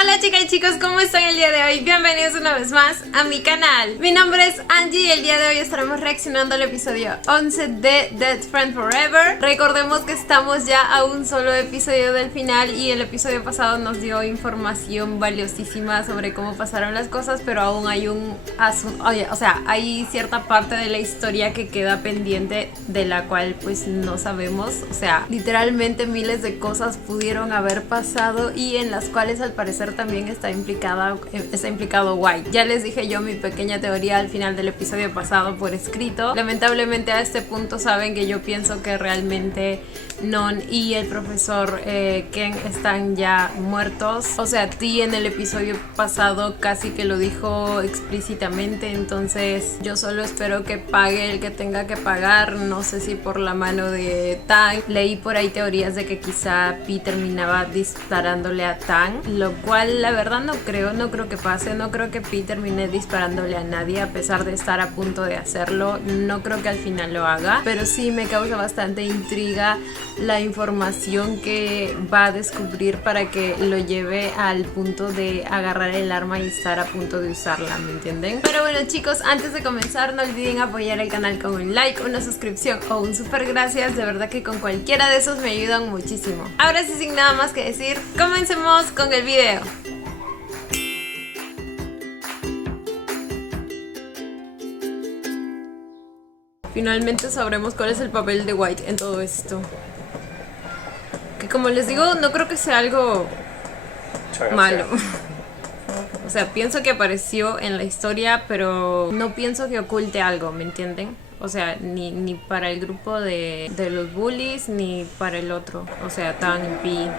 Hola chicas y chicos, ¿cómo están el día de hoy? Bienvenidos una vez más a mi canal. Mi nombre es Angie y el día de hoy estaremos reaccionando al episodio 11 de Dead Friend Forever. Recordemos que estamos ya a un solo episodio del final y el episodio pasado nos dio información valiosísima sobre cómo pasaron las cosas, pero aún hay hay cierta parte de la historia que queda pendiente de la cual pues no sabemos. O sea, literalmente miles de cosas pudieron haber pasado y en las cuales al parecer también está implicado White. Ya les dije yo mi pequeña teoría al final del episodio pasado por escrito. Lamentablemente a este punto saben que yo pienso que realmente Non y el profesor Ken están ya muertos. O sea, T en el episodio pasado casi que lo dijo explícitamente, entonces yo solo espero que pague el que tenga que pagar. No sé si por la mano de Tang. Leí por ahí teorías de que quizá Pi terminaba disparándole a Tang, lo cual la verdad no creo que pase. No creo que Pi termine disparándole a nadie a pesar de estar a punto de hacerlo. No creo que al final lo haga, pero sí me causa bastante intriga la información que va a descubrir para que lo lleve al punto de agarrar el arma y estar a punto de usarla, ¿me entienden? Pero bueno chicos, antes de comenzar no olviden apoyar el canal con un like, una suscripción o un super gracias. De verdad que con cualquiera de esos me ayudan muchísimo. Ahora sí, sin nada más que decir, comencemos con el video. Finalmente sabremos cuál es el papel de White en todo esto. Que como les digo, no creo que sea algo malo. O sea, pienso que apareció en la historia, pero no pienso que oculte algo, ¿me entienden? O sea, ni para el grupo de los bullies, ni para el otro. O sea, Tang y Pi.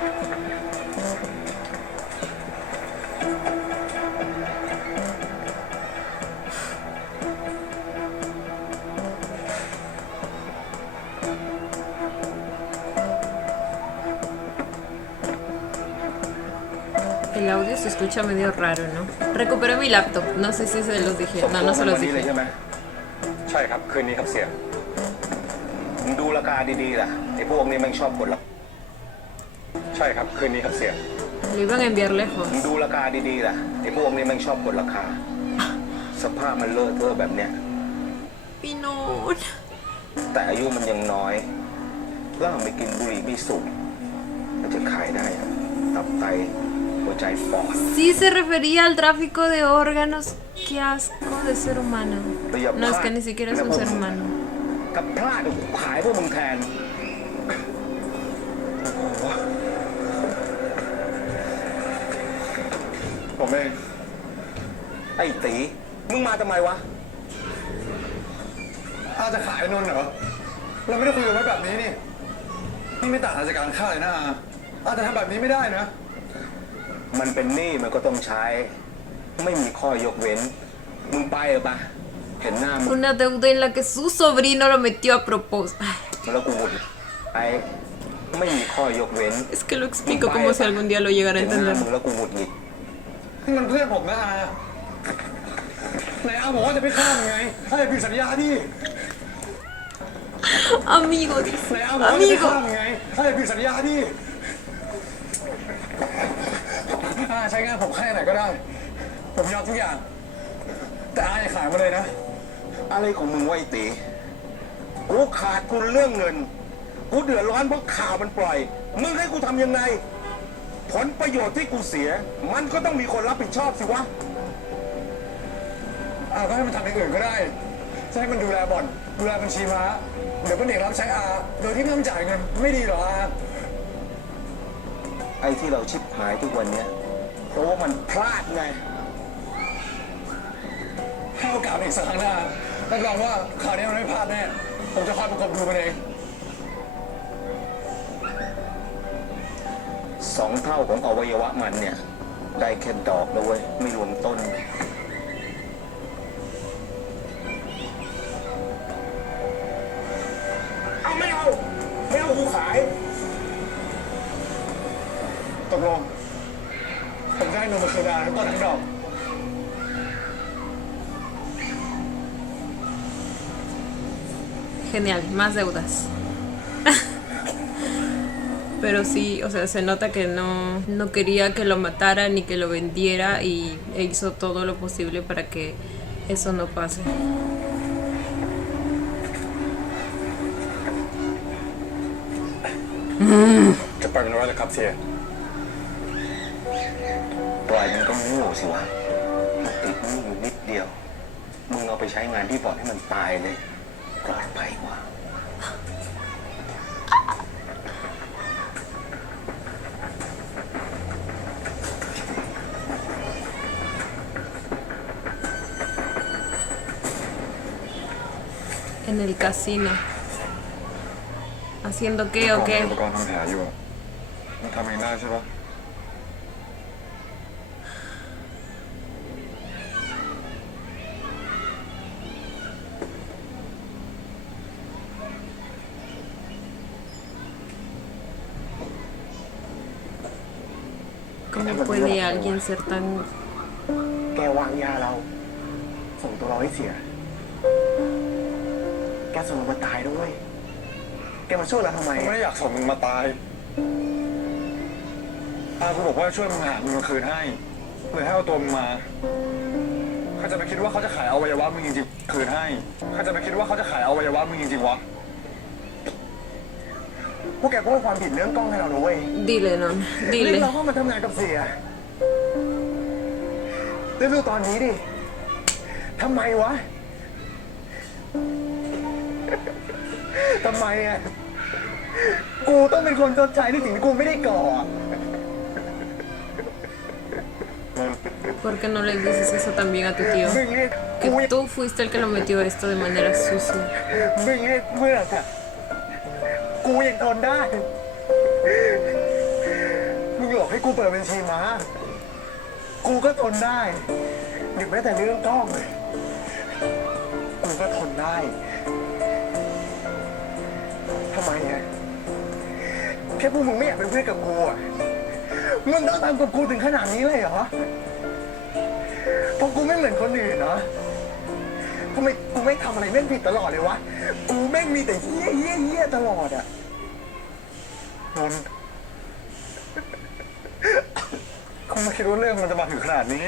El audio se escucha medio raro, ¿no? Recuperé mi laptop, no sé si se los dije. No se los dije. ใช่ครับคืนนี้ครับเสียมึงดูราคาดีๆล่ะไอ้พวกนี้แม่งชอบกดราคาใช่ครับคืนนี้ครับเสีย Le iban a enviar lejos. มึงดูราคาดีๆล่ะไอ้พวกนี้แม่งชอบกดราคาสภาพมันเลอะเทอะแบบเนี้ย พี่โน้ต แต่อายุมันยังน้อยแล้วไม่กินบุหรี่ไม่สูบมันจะขายได้ตับไตหัวใจปอด Sí se refería al tráfico de órganos. Qué asco de ser humano. No, es que ni siquiera es un ser humano. กับพลาดกูขายพวกมึงแทนผมเองไอ้ตีมึงมาทำไมวะอาจะขายนนท์เหรอเราไม่ได้คุยกันไว้แบบนี้นี่ไม่ต่างอะไรจากการฆ่าเลยนะอาจะทำแบบนี้ไม่ได้นะมันเป็นหนี้มันก็ต้องใช้ไม่มีข้อยกเว้นมึงไปเหรอปะเห็นหน้ามึง Una deuda en la que su sobrino lo metió a propósito. แล้วกูหมดไอ้ไม่มีข้อยกเว้น Es que lo explico como si algún día lo llegara a เห็นหน้า entender. มึงแล้วกูหมดหงิดนี่มันเพื่อนผมนะอาไหนอาบอกว่าจะไม่ฆ่ามึงไงถ้าจะผิดสัญญาดิ Amigo, dice. ไหนอาบอกว่าจะไม่ Amigo. ฆ่ามึงไงถ้าจะผิดสัญญาดิอาใช้งานผมแค่ไหนก็ได้ผมยอมทุกอย่างแต่อาอย่าขายมาเลยนะอะไรของมึงวะไอ้ตีกูขาดคุณเรื่องเงินกูเดือดร้อนเพราะข่าวมันปล่อยมึงให้กูทำยังไงผลประโยชน์ที่กูเสียมันก็ต้องมีคนรับผิดชอบสิวะก็ให้มันทำอย่างอื่นก็ได้จะให้มันดูแลบ่อนดูแลบัญชีม้าเดี๋ยวเป็นเด็กรับใช้อาโดยที่ไม่ต้องจ่ายเงินไม่ดีหรออาไอ้ที่เราชิบหายทุกวันเนี้ยเพราะว่ามันพลาดไงให้โอกาสอีกสักครั้งหน้ารับรองว่าคราวนี้มันไม่พลาดแน่ผมจะคอยประกบดูมันเอง2 เท่าของอวัยวะมันเนี่ยได้แค่ดอกนะเว้ยไม่รวมต้นเอาไม่เอากูขายตกลงผมได้นมมาคืนอาทั้งต้นทั้งดอก Genial, más deudas. Pero sí, o sea, se nota que no quería que lo matara ni que lo vendiera e hizo todo lo posible para que eso no pase. จะปล่อยมันไว้เลยครับเสียปล่อยมันก็โง่สิวะมันติดหนี้อยู่นิดเดียว มึงเอาไปใช้งานที่บ่อนให้มันตายเลยปลอดภัยกว่า En el casino. ¿Haciendo qué o อุ qué? ปกรณ์ทำแผลอยู่อะมันทำเองได้ใช่ปะ ¿Cómo puede alguien ser tan...? แกวางยาเรา ส่งตัวเราให้เสีย แกส่งเรามาตายด้วย แกมาช่วยเราทำไม กูไม่ได้อยากส่งมึงมาตายกูบอกว่าช่วยมึงหาเงินมาคืนให้เลยให้เอาตัวมึงมาเขาจะไปคิดว่าเขาจะขายอวัยวะมึงจริงๆคืนให้เขาจะไปคิดว่าเขาจะขายอวัยวะมึงจริงๆวะ พวกแกพูดความผิดเรื่องกล้องให้เรานะเว้ย Dile, no. เรื่อง Dile. เราเข้ามาทำงานกับเสียแล้วดูตอนนี้ดิ ทำไมวะ ทำไมอ่ะ กูต้องเป็นคนชดใช้ในสิ่งที่กูไม่ได้ก่อ ¿Por qué no le dices eso también a tu tío? มึงเนี่ยกู Que tú fuiste el que lo metió esto de manera sucia. มึงเนี่ยเมื่อไหร่อะกูยังทนได้ มึงหลอกให้กูเปิดบัญชีม้า กูก็ทนได้หรือแม้แต่เรื่องกล้องเลยกูก็ทนได้ ทำไมอะแค่พวกมึงไม่อยากเป็นเพื่อนกับกูอะมึงต้องทำกับกูถึงขนาดนี้เลยเหรอเพราะกูไม่เหมือนคนอื่นเนาะทำไมกูไม่ทำอะไรแม่งผิดตลอดเลยวะ กูแม่งมีแต่เฮี้ยเฮี้ยเฮี้ยตลอดอะ นนท์กูไม่คิดว่าเรื่องมันจะมาถึงขนาดนี้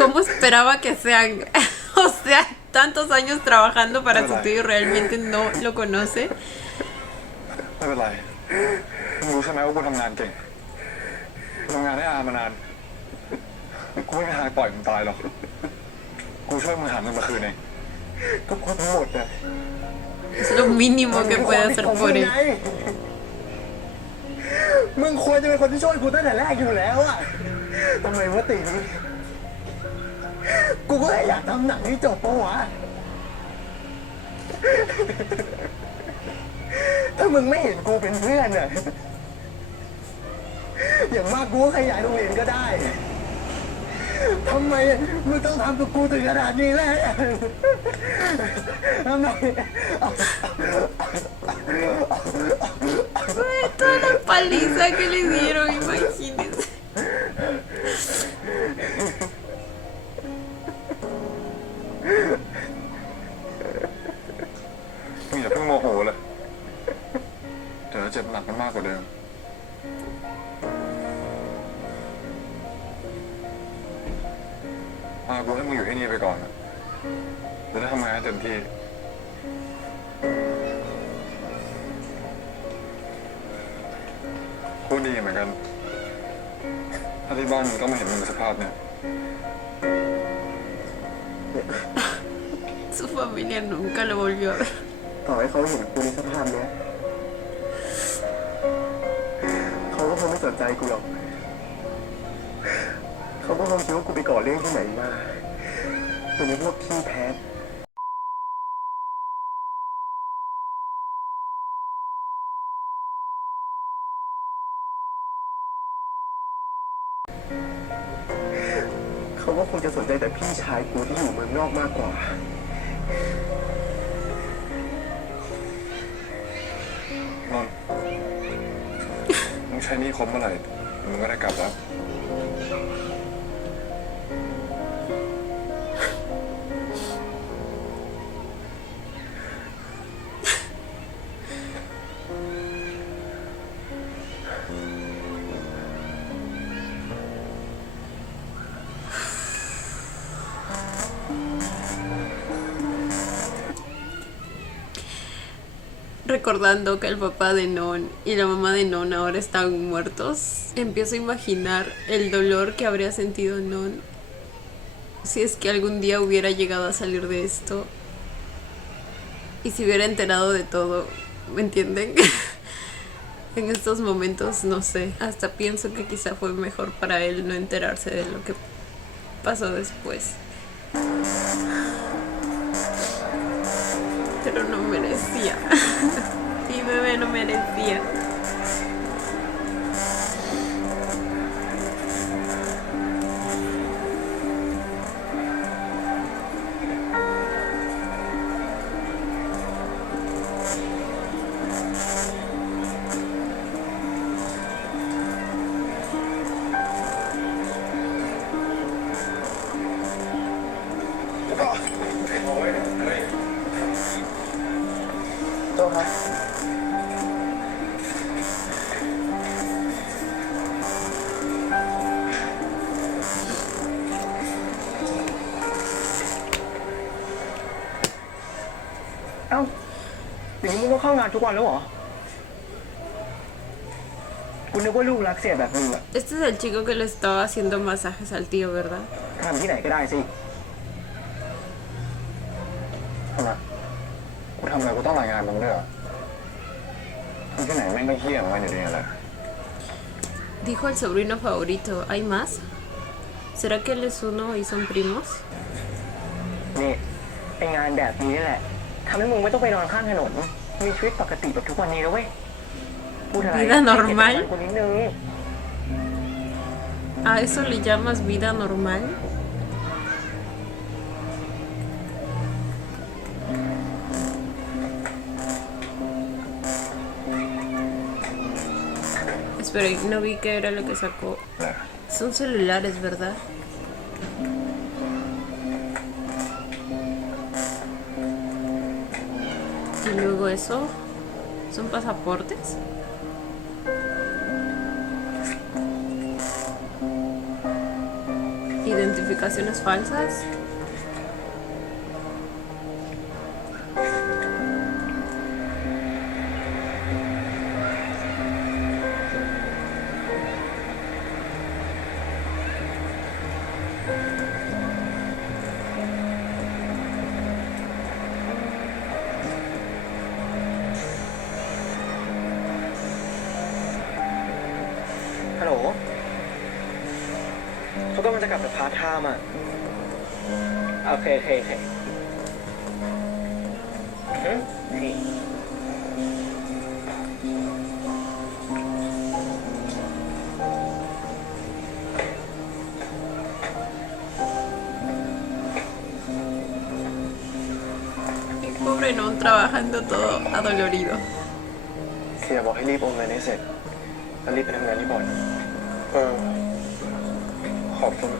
¿Cómo esperaba que sean, o sea, tantos años trabajando para su tío y realmente no lo conoce? ไม่เป็นไรมึงรู้ใช่ไหมว่ากูทำงานเก่งทำงานให้อามานาน กูไม่มีทางปล่อยมึงตายหรอก กูช่วยมึงหาเงินมาคืนเอง ก็พอทั้งหมดอะ Es lo mínimo que puede hacer por él. มึงควรจะเป็นคนที่ช่วยกูตั้งแต่แรกอยู่แล้วอะทำไมวะตีกูก็แค่อยากทำหนังให้จบปะวะ ถ้ามึงไม่เห็นกูเป็นเพื่อนอะอย่างมากกูก็ขยายโรงเรียนก็ได้ ทำไมมึงต้องทำกับกูถึงขนาดนี้เลยทำไม Ay, toda la paliza que le dieron, imagínense. มึงอย่าเพิ่งโมโหเลย เดี๋ยวจะเจ็บหนักมันมากกว่าเดิมกูให้มึงอยู่ที่นี่ไปก่อนนะจะได้ทำงานให้เต็มที่ พูดดีเหมือนกัน ถ้าที่บ้านมึงต้องมาเห็นมึงในสภาพเนี่ย Su familia nunca lo volvió a ver. ต่อให้เขาเห็นกูในสภาพเนี้ยเขาก็คงไม่สนใจกูหรอก เขาก็คงคิดว่ากูไปก่อเรื่องที่ไหนมาตัวนี้พวกขี้แพ้ เขาก็คงจะสนใจแต่พี่ชายกูที่อยู่เมืองนอกมากกว่า นนท์มึงใช้หนี่ครบเมื่อไหร่ มึงก็ได้กลับแล้ว ก recordando que el papá de Non y la mamá de Non ahora están muertos, empiezo a imaginar el dolor que habría sentido Non si es que algún día hubiera llegado a salir de esto y se hubiera enterado de todo, ¿me entienden? En estos momentos, no sé, hasta pienso que quizá fue mejor para él no enterarse de lo que pasó después. Pero no merecía. Mi bebé no merecía.เอ้าอย่างนี้มึงต้องเข้างานทุกวันแล้วเหรอกูนึกว่าลูกรักเสียแบบมึงอะ Este es el chico que le estaba haciendo masajes al tío, ¿verdad? ทำที่ไหนก็ได้สิทำไมกูทำอะไรกูต้องรายงานมึงด้วยเหรอทำที่ไหนแม่งก็เหี้ยเหมือนกันอยู่ดีแหละ Dijo el sobrino favorito. ¿Hay más? ¿Será que él es uno y son primos? นี่ไองานแบบนี้นี่แหละทำให้มึงไม่ต้องไปนอนข้างถนนมีชีวิตปกติแบบทุกวันนี้แล้วเว้ยพูดอะไร Vida normal. กูนิดนึง ¿A eso le llamas vida normal? Espera, no vi qué era lo que sacó. Son celulares, ¿verdad? Y luego eso, ¿son pasaportes? Identificaciones falsas.ฮัลโหลเขากำลังจะกลับจากพาร์ทไทม์อ่ะโอเคนี่ Pobre non trabajando todo adolorido. เสียบอกให้รีบโอนเงินให้เสร็จแล้วรีบไปทำงานที่บ่อนขอบคุณ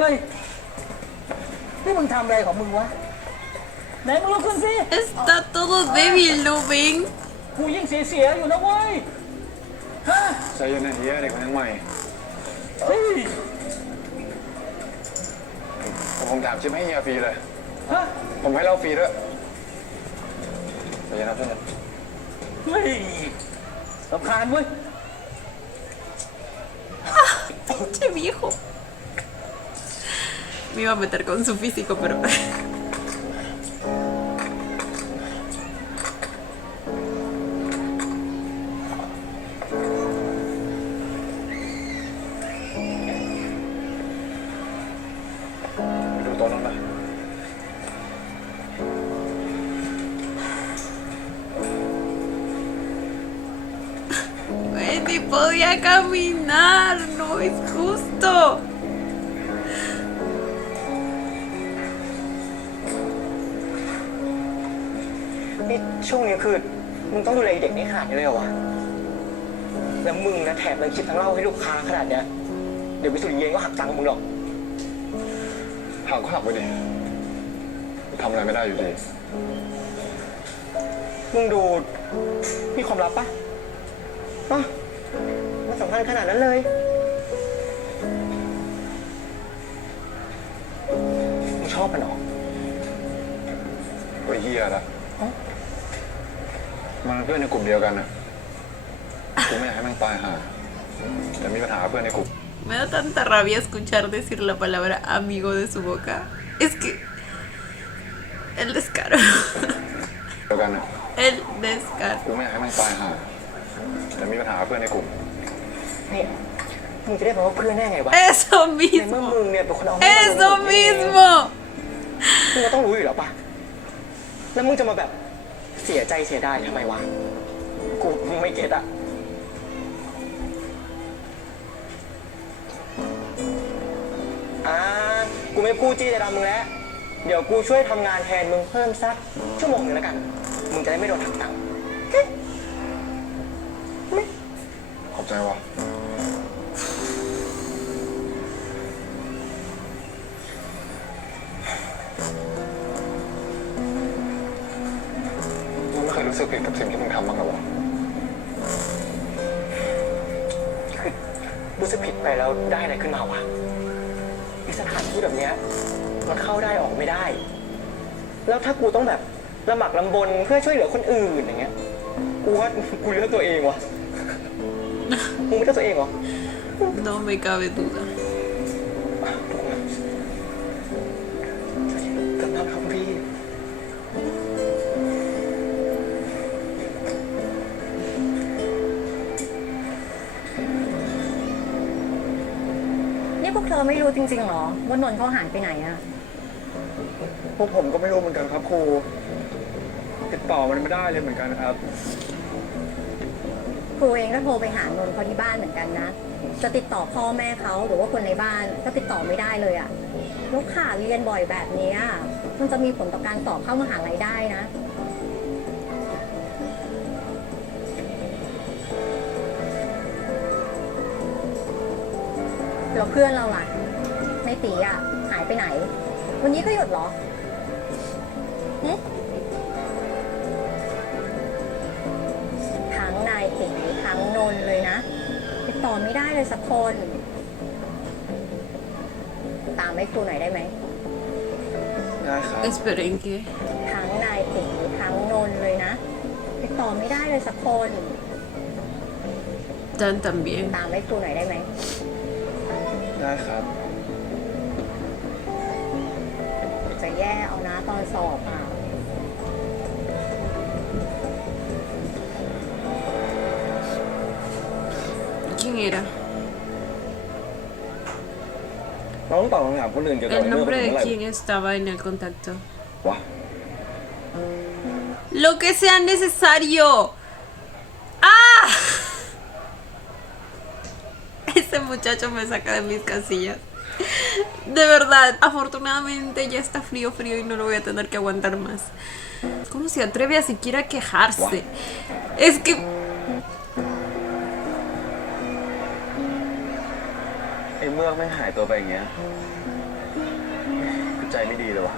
เฮ้ยนี่มึงทำอะไรของมึงวะไหนมึงลุกขึ้นสิ Está todo débil, ¿no ven? กูยิ่งเสียอยู่นะเว้ยฮะ ใจเย็นนะเฮียเด็กคนยังใหม่ เฮ้ย ผมถามชิปให้เฮียฟรีเลย ฮะ ผมให้เหล้าฟรีด้วยใจเย็นนะเพื่อน เฮ้ยรำคาญเว้ย Che viejo. Me iba a meter con su físico, pero... ไปดูโต๊ะนั้นนะ Ni podía caminar, no es justo. นี่ช่วงนี้คือมึงต้องดูแลเด็กนี่ขนาดนี้เลยเหรอวะแล้วมึงนะแถมยังคิดทั้งเหล่าให้ลูกค้าขนาดเนี้ยเดี๋ยววิสุทธิ์เย็นก็หักตังค์มึงหรอก หักก็หักไปดิทำอะไรไม่ได้อยู่ดี มึงดูมีความลับปะมันสำคัญขนาดนั้นเลยมึงชอบมันเหรอ ก็เฮียละมันเป็นเพื่อนในกลุ่มเดียวกันนะกูไม่อยากให้มันตายห่าแต่มีปัญหาเพื่อนในกลุ่ม Me da tanta rabia escuchar decir la palabra amigo de su boca. Es que... El descaro. เดียวกันนะ El descaro. กูไม่อยากให้มันตายห่าแต่มีปัญหาเพื่อนในกลุ่ม นี่มึงจะได้บอกว่าเพื่อนได้ไงวะ Eso ในเมื่อ mismo. มึงเนี่ยเป็นคนเอาให้มัน Eso mismo. มึงก็ต้องรู้อยู่แล้วปะแล้วมึงจะมาแบบเสียใจเสียดายทำไมวะกูไม่เก็ตอะกูไม่พูดจี้จะทำมึงแล้วเดี๋ยวกูช่วยทำงานแทนมึงเพิ่มสักชั่วโมงนึงแล้วกันมึงจะได้ไม่โดนหักตังค์ ขอบใจวะมึงไม่เคยรู้สึกผิดกับสิ่งที่มึงทำบ้างเหรอวะ คือรู้สึกผิดไปแล้วได้อะไรขึ้นมาวะไอสถานที่แบบเนี้ยมันเข้าได้ออกไม่ได้ แล้วถ้ากูต้องแบบละหมักลำบนเพื่อช่วยเหลือคนอื่นอย่างเงี้ยกูว่ากูเลือกตัวเองวะมึงไม่เลือกตัวเองเหรอ No me cabe duda. กำลังทำพี่ นี่พวกเธอไม่รู้จริงๆหรอว่านนท์เขาหายไปไหนอะ พวกผมก็ไม่รู้เหมือนกันครับครูติดต่อมันไม่ได้เลยเหมือนกันครับ ครูเองก็โทรไปหานนท์เขาที่บ้านเหมือนกันนะ จะติดต่อพ่อแม่เขาหรือว่าคนในบ้านก็ติดต่อไม่ได้เลยอะแล้วขาดเรียนบ่อยแบบเนี้ยมันจะมีผลต่อการสอบเข้ามหาลัยได้นะแล้วเพื่อนเราล่ะในตีอะหายไปไหน วันนี้ก็หยุดเหรอหึทั้งนายตีทั้งนนท์เลยนะติดต่อไม่ได้เลยสักคน ตามให้ครูหน่อยได้ไหม ได้ครับ Esperen que... ทั้งนายตีทั้งนนท์เลยนะติดต่อไม่ได้เลยสักคน Dan también. ตามให้ครูหน่อยได้ไหม ได้ครับ จะแย่เอานะตอนสอบอ่ะ ¿Quién era? เราต้องตอบคำถามคนอื่นเกี่ยวกับ El เรื่อง nombre เมื่ de อไหร่ quién estaba en el contacto. วะ Lo que sea necesario. ¡Ah! Ese muchacho me saca de mis casillas. De verdad, afortunadamente ya está frío y no lo voy a tener que aguantar más. ¿Cómo se atreve a siquiera quejarse? Es que... ไอ้เมือกไม่หายตัวไปอย่างเงี้ยใจไม่ดีเลยวะ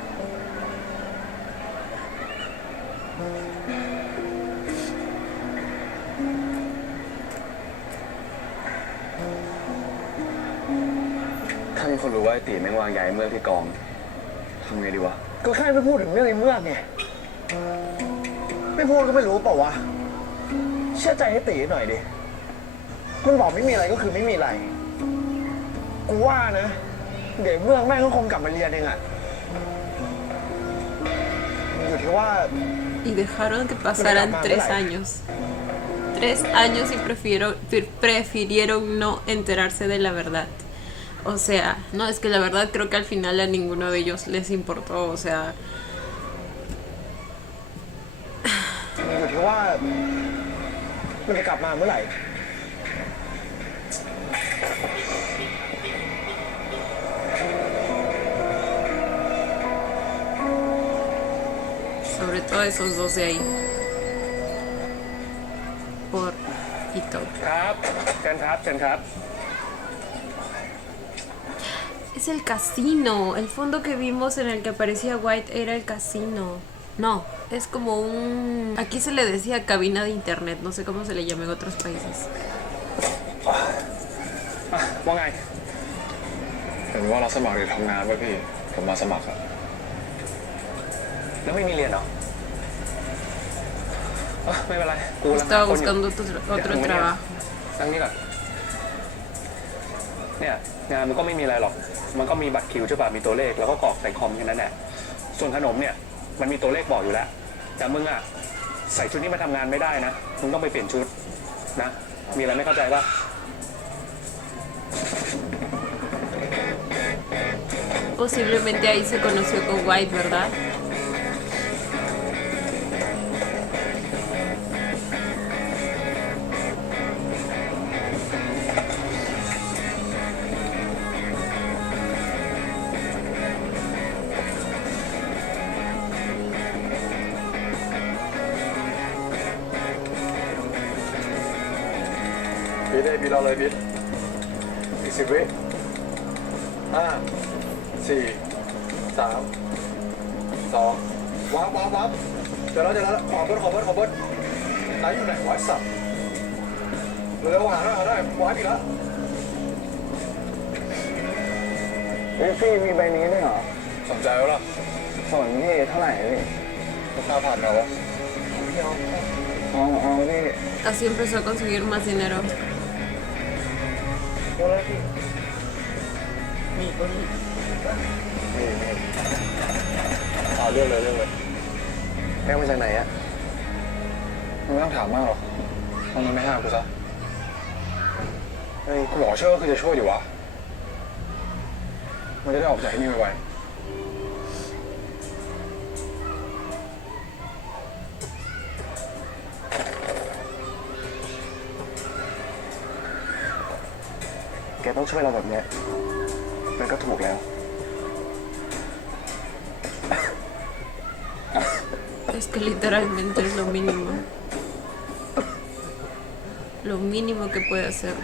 ถ้ามีคนรู้ว่าไอ้ตีแม่งวางยาไอ้เมือกที่กองทำไงดีวะก็แค่ไม่พูดถึงเรื่องไอ้เมือกไงไม่พูดก็ไม่รู้เปล่าวะเชื่อใจให้ตีหน่อยดิมันบอกไม่มีอะไรก็คือไม่มีอะไรกูว่านะเดี๋ยวเมืองแม่งก็คงกลับมาเรียนเองอะอยู่ที่ว่า Y dejaron que pasaran 3 años. 3 años y prefirieron no enterarse de la verdad. O sea, no, es que la verdad creo que al final a ninguno de ellos les importó. O sea, อยู่ที่ว่ามันจะกลับมาเมื่อไหร่ sobre todo a esos dos de ahí. Por Ito. ครับเชิญครับเชิญครับ Es el casino. El fondo que vimos en el que aparecía White era el casino. No, es como un... Aquí se le decía cabina de internet. No sé cómo se le llama en otros países. ว่าไง เห็นว่าเราสมัครหรือทำงานป่ะพี่ ผมมาสมัครอะ แล้วไม่มีเรียนเหรอไม่เป็นไรกูกำลัง Estaba หาคนอยู่ buscando otro เดี๋ยวมึงเนี่ย trabajo. นั่งนี่ก่อนเนี่ยงานมันก็ไม่มีอะไรหรอก มันก็มีบัตรคิวใช่ป่ะมีตัวเลขแล้วก็กรอกใส่คอมแค่นั้นแหละส่วนขนมเนี่ยมันมีตัวเลขบอกอยู่แล้ว แต่มึงอ่ะใส่ชุดนี้มาทำงานไม่ได้นะมึงต้องไปเปลี่ยนชุดนะมีอะไรไม่เข้าใจป่ะ Posiblemente ahí se conoció con White, ¿verdad?พี่ได้พี่รอเลยพี่อีก10 วิ5 4 3 2วับเจอแล้วขอเบิ้ลไหนอยู่ไหนวะสับเร็วหาได้วายพี่ละพี่มีใบนี้ด้วยเหรอสนใจแล้วล่ะสนพี่เท่าไหร่พี่5,000เอาวะเอาพี่ Así empezó a conseguir más dinero. นี่เอาเรื่องเลยแม่มาจากไหนอะมึงไม่ต้องถามมากหรอกมันไม่ห้ามกูซะเฮ้ยกูบอกช่วยก็คือจะช่วยดิวะมันจะได้ออกจากที่นี่ไวแกต้องช่วยเราแบบนี้มันก็ถูกแล้ว Es que literalmente es lo mínimo. Lo mínimo que puede hacer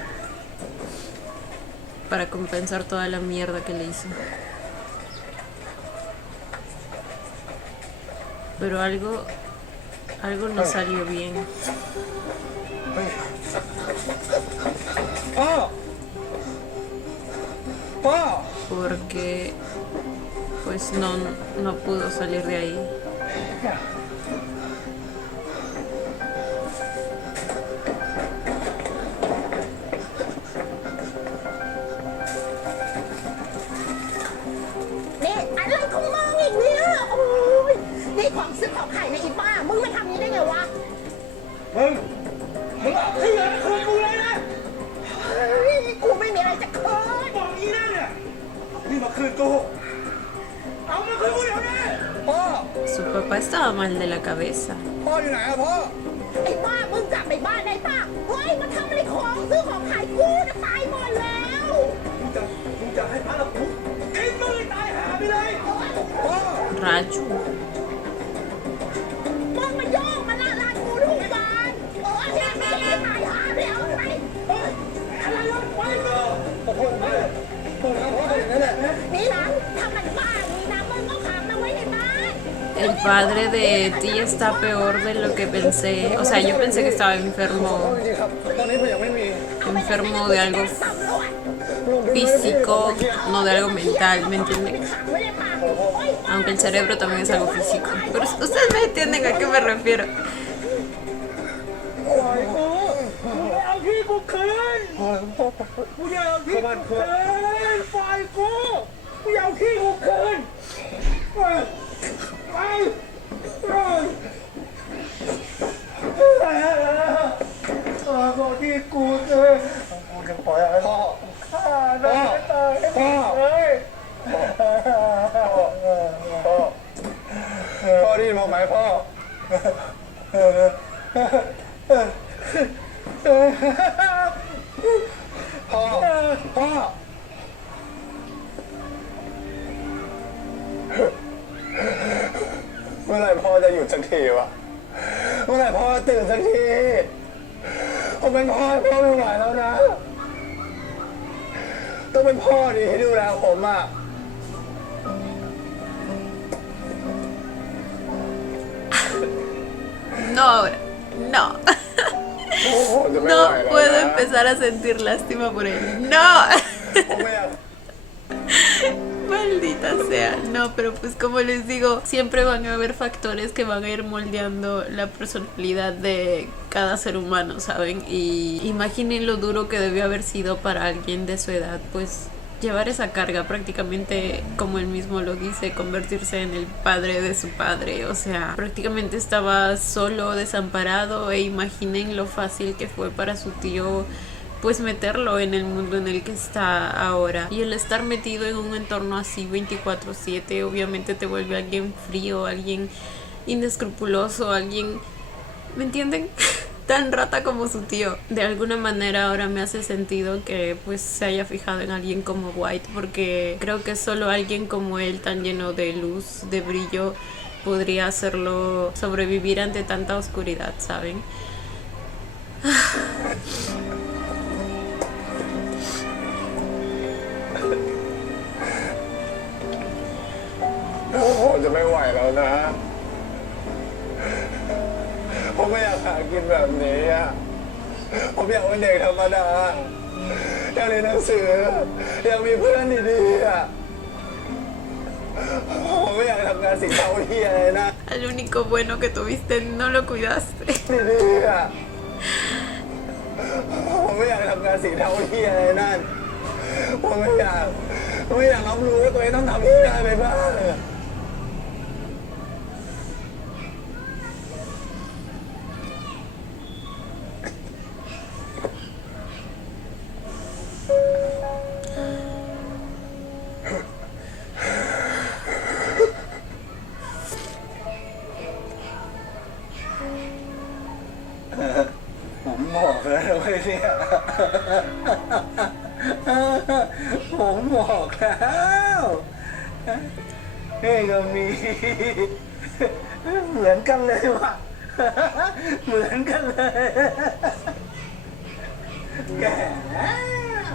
para compensar toda la mierda que le hizo. Pero algo no salió bien. Porque pues no pudo salir de ahí.นี่อะไรของมึงอีกเนี่ยโอ้ยนี่ของซื้อของขายในอีบ้ามึงมาทำนี้ได้ไงวะ มึงเอาที่เงินคืนกูเลยนะ เฮ้ยกูไม่มีอะไรจะคืน บอกอีนั่นเนี่ยนี่มาคืนกูเอามาคืนกูเดี๋ยวนี้พ่อ Su papá estaba mal de la cabeza. พ่ออยู่ไหนอะพ่อ ไอ้บ้ามึงจับไอ้บ้าได้ปะเฮ้ยมาทำอะไรของซื้อของขายกูจะตายหมดแล้ว มึงจะให้พระละกูกินมึงให้ตายหาไปเลยพ่อ Raju. มึงมาโยกมาละลานกูถูกบานโอ้ยเนี่ยไม่ได้ตายหาไปเอาไปเฮ้ยอะไรวะไปกู ขอโทษนะพ่อนะพ่ออย่างนั้นแหละ นี่นะถ้ามันบ้านี่นะมึงก็ขังมันไว้ในบ้าน El padre de Ti está peor de lo que pensé. O sea, yo pensé que estaba enfermo, จริงๆครับตอนนี้ผมยังไม่มี enfermo de algo ตำรวจ físico, no de algo mental, ¿me entienden? ขังไว้ในป่าโอ้ย Aunque el cerebro también es algo físico. Pero ustedes me entienden a qué me refiero. เอาที่กูคืนกูอยากเอาที่กูคืนปล่อยกูอยากเอาที่กูคืนไปบอกที่กูคืนกูจะปล่อยให้พ่อฆ่าได้ตายพ่อพ่อได้ยินผมไหมพ่อ พ่อ เมื่อไหร่พ่อจะหยุดสักทีวะเมื่อไหร่พ่อจะตื่นสักทีผมเป็นพ่อไม่ไหวแล้วนะต้องเป็นพ่อดีที่ดูแลผมอ่ะ No, ahora. No. โอ้โหจะไม่ No ไหวแล้ว puedo นะ empezar a sentir lástima por él. No. ผมไม่อยาก Maldita sea. No, pero pues como les digo, siempre van a haber factores que van a ir moldeando la personalidad de cada ser humano, ¿saben? Y imaginen lo duro que debió haber sido para alguien de su edad, pues llevar esa carga prácticamente, como él mismo lo dice, convertirse en el padre de su padre. O sea, prácticamente estaba solo, desamparado, e imaginen lo fácil que fue para su tío pues meterlo en el mundo en el que está ahora. Y el estar metido en un entorno así 24/7 obviamente te vuelve alguien frío, alguien inescrupuloso, alguien... ¿Me entienden? Tan rata como su tío. De alguna manera ahora me hace sentido que pues se haya fijado en alguien como White, porque creo que solo alguien como él, tan lleno de luz, de brillo, podría hacerlo sobrevivir ante tanta oscuridad, ¿saben? ผมจะไม่ไหวแล้วนะ ผมไม่อยากหากินแบบนี้อ่ะ ผมอยากเป็นเด็กธรรมดา อยากเรียนหนังสือ อยากมีเพื่อนดีๆอ่ะ ผมไม่อยากทำงานสิ่งเท่าที่อะไรนะ Al único bueno que tuviste no lo cuidaste. ดีๆอ่ะ ผมไม่อยากทำงานสิ่งเท่าที่อะไรนั่น ผมไม่อยากรับรู้ว่าตัวเองต้องทำที่อะไรไปบ้าง ผมบอกแล้วนะเว้ยเนี่ย ผมบอกแล้วนี่ก็มี เหมือนกันเลยว่ะ เหมือนกันเลยแก่แล้ว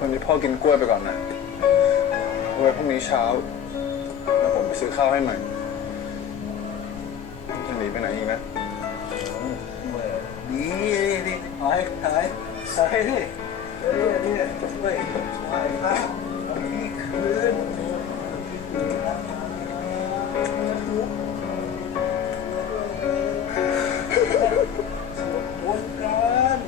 วันนี้พ่อกินกล้วยไปก่อนนะไว้พรุ่งนี้เช้าแล้วผมไปซื้อข้าวให้ใหม่จะหนีไปไหนอีกนะนี่หายนี่ช่วยหายข้าวนี่คืนวนกัน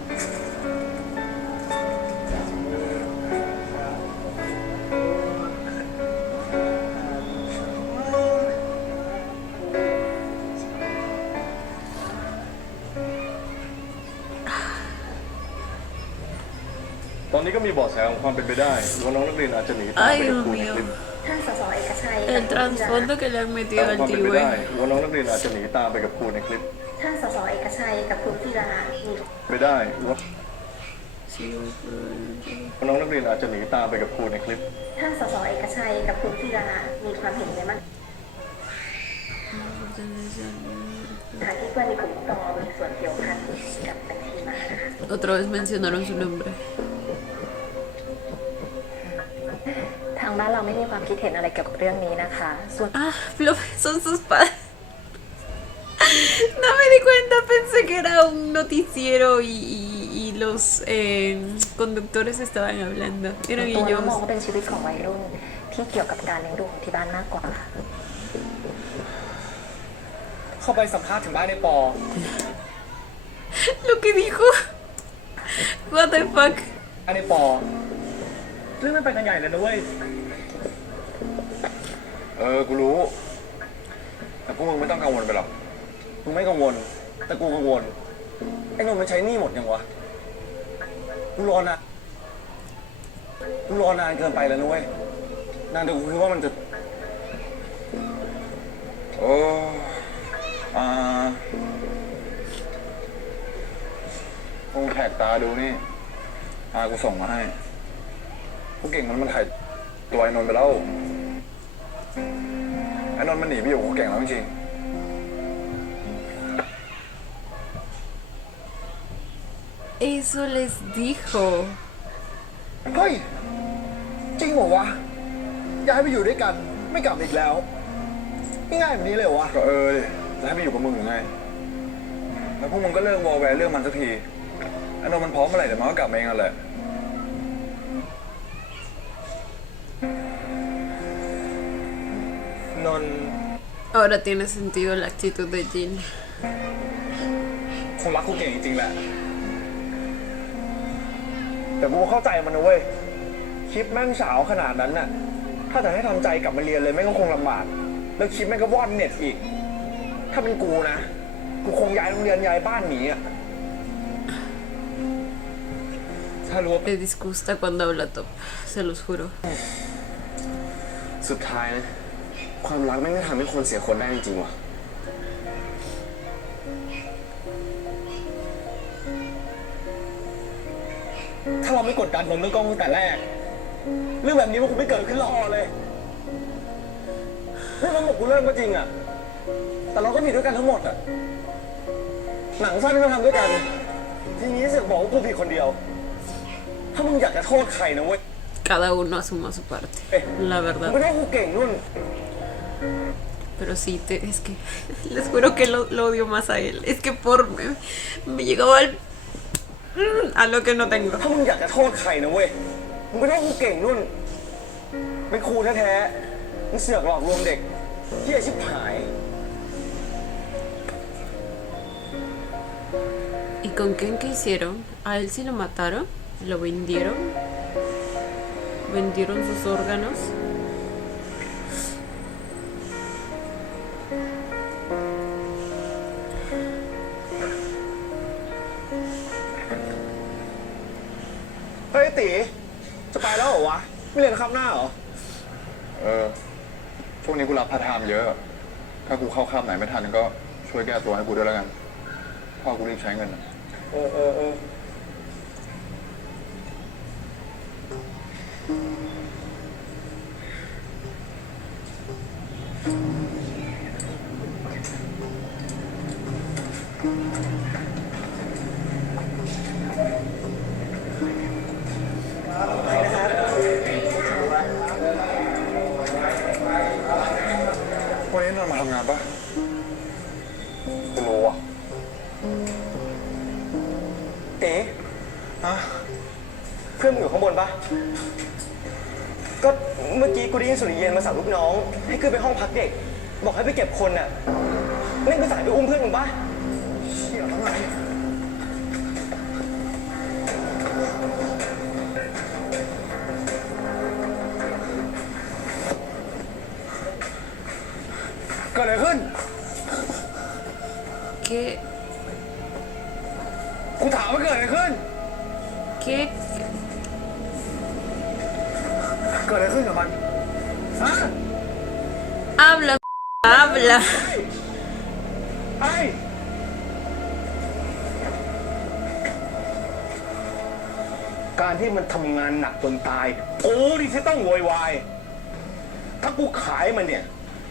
ตอนนี้ก็มีเบาะแสของความเป็นไปได้ว่าน้องนักเรียนอาจจะหนีตามไป Ay, กับ Dios ครูในคลิป mío. ท่านสสเอกชัย El trasfondo que le han ตาม metido ความ al เป็นไป tío, ได้ eh. ว่าน้องนักเรียนอาจจะหนีตามไปกับครูในคลิป ท่านสสเอกชัยกับคุณธีระมี ไปได้ว่า Sí, pues, น้องนักเรียนอาจจะหนีตามไปกับครูในคลิป ท่านสสเอกชัยกับคุณธีระมีความเห็นในมันทางที่เพื่อนในกลุ่มตอมีส่วนเกี่ยวพันกับบัญชีม้านะคะ Otra vez mencionaron su nombre. ทางบ้านเราไม่มีความคิดเห็นอะไรเกี่ยวกับเรื่องนี้นะคะ ส่วน Ah, son sus padres. No me di cuenta, pensé que era un noticiero y los conductores estaban hablando. ตัว Eran เรามอง ellos. ว่าเป็นชีวิตของวัยรุ่นที่เกี่ยวกับการเลี้ยงดูของที่บ้านมากกว่าค่ะ เข้าไปสัมภาษณ์ถึงบ้านในปอ Lo que dijo. What the fuck. บ้านในปอเรื่องมันไปกันใหญ่เลยนะเว้ย กูรู้ แต่พวกมึงไม่ต้องกังวลไปหรอก มึงไม่กังวล แต่กูกังวล ไอ้นนท์มันใช้หนี้หมดยังวะกูรอนานเกินไปแล้วนะเว้ยนานแต่กูคิดว่ามันจะโอ้คงแขกตาดูนี่กูส่งมาให้กูเก่งมันถ่ายตัวไอ้นนท์ไปแล้วไอ้นนท์มันหนีไปอยู่กูเก่งแล้วจริง Eso les dijo. เฮ้ย จริงเหรอวะ ย้ายไปอยู่ด้วยกัน ไม่กลับอีกแล้วง่ายๆแบบนี้เลยเหรอวะ ก็ดิจะให้ไปอยู่กับมึงหรือไงแล้วพวกมึงก็เลิกวอลแวร์เรื่องมันสักทีไอ้นนท์มันพร้อมเมื่อไหร่เดี๋ยวมันก็กลับมาเองนั่นแหละ นนท์ Ahora tiene sentido la actitud de Jin. คงรักกูเก่งจริงๆแหละ แต่กูเข้าใจมันนะเว้ย คลิปแม่งเฉาขนาดนั้นน่ะ ถ้าจะให้ทำใจกลับมาเรียนเลยแม่งก็คงลำบาก แล้วคลิปแม่งก็ว่อนเน็ตอีก ถ้าเป็นกูนะ กูคงย้ายโรงเรียนย้ายบ้านหนีอ่ะ ถ้ารู้ว่า Le disgusta cuando habla top, se los juro. สุดท้ายนะความรักไม่ได้ทำให้คนเสียคนได้จริงๆว่ะ ถ้าเราไม่กดดันนนท์เรื่องกล้องตั้งแต่แรก เรื่องแบบนี้มันคงไม่เกิดขึ้นหรอกเลยเรื่องมันบอกกูเลิกก็จริงอ่ะ แต่เราก็ผิดด้วยกันทั้งหมดอ่ะ หนังสั้นก็ทำด้วยกัน ทีนี้เสือกบอกว่ากูผิดคนเดียว ถ้ามึงอยากจะโทษใครนะเว้ย Cada uno asuma su parte, la มึง verdad. ไม่ได้กูเก่งนุ่น Pero sí, es que les juro que lo odio más a él. Es que me llegaba a lo que no tengo. ถ้ามึงอยากจะโทษใครนะเว้ย มึงไม่ได้กูเก่งนุ่น เป็นครูแท้ๆ มึงเสือกหลอกลวงเด็กที่อาชิบหาย ¿Y con quién qué hicieron? ¿A él sí lo mataron? ¿Lo vendieron? ¿Vendieron sus órganos? Ê tỷ, จะไปแล้วเหรอวะ ไม่เรียนคาบหน้าเหรอ ช่วงนี้กูรับพาร์ทไทม์เยอะ ถ้ากูเข้าคาบไหนไม่ทันก็ช่วยแก้ตัวให้กูด้วยแล้วกัน พ่อกูรีบใช้เงิน เออ วันนี้นอนมาทำงานปะกูรู้อ่ะ เต๋ ฮะ เพื่อนมึงอยู่ข้างบนปะก็เมื่อกี้กูได้ยินสุริเย็นมาสั่งลูกน้อง ให้ขึ้นไปห้องพักเด็ก บอกให้ไปเก็บคนน่ะเล่นไปสายไปอุ้มเพื่อนมึงปะเชี่ยทำไม เกิดอะไรขึ้น ¿Qué? กูถามว่าเกิดอะไรขึ้น ¿Qué? เกิดอะไรขึ้นกับมัน ฮะ Habla, habla. ไอ้การที่มันทำงานหนักจนตายกูดิที่ต้องโวยวาย ถ้ากูขายมันเนี่ย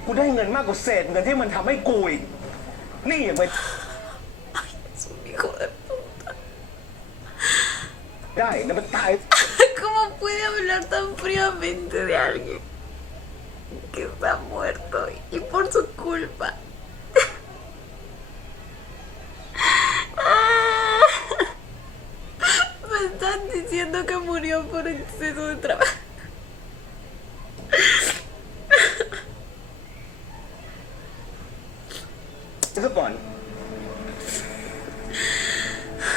กูได้เงินมากกว่าเศษเงินที่มันทำให้กูอีก นี่ยังไม่ Es un hijo de puta. ได้นะมันตาย ¿Cómo puede hablar tan fríamente de alguien que está muerto y por su culpa? Me están diciendo que murió por exceso de trabajo. ซะก่อน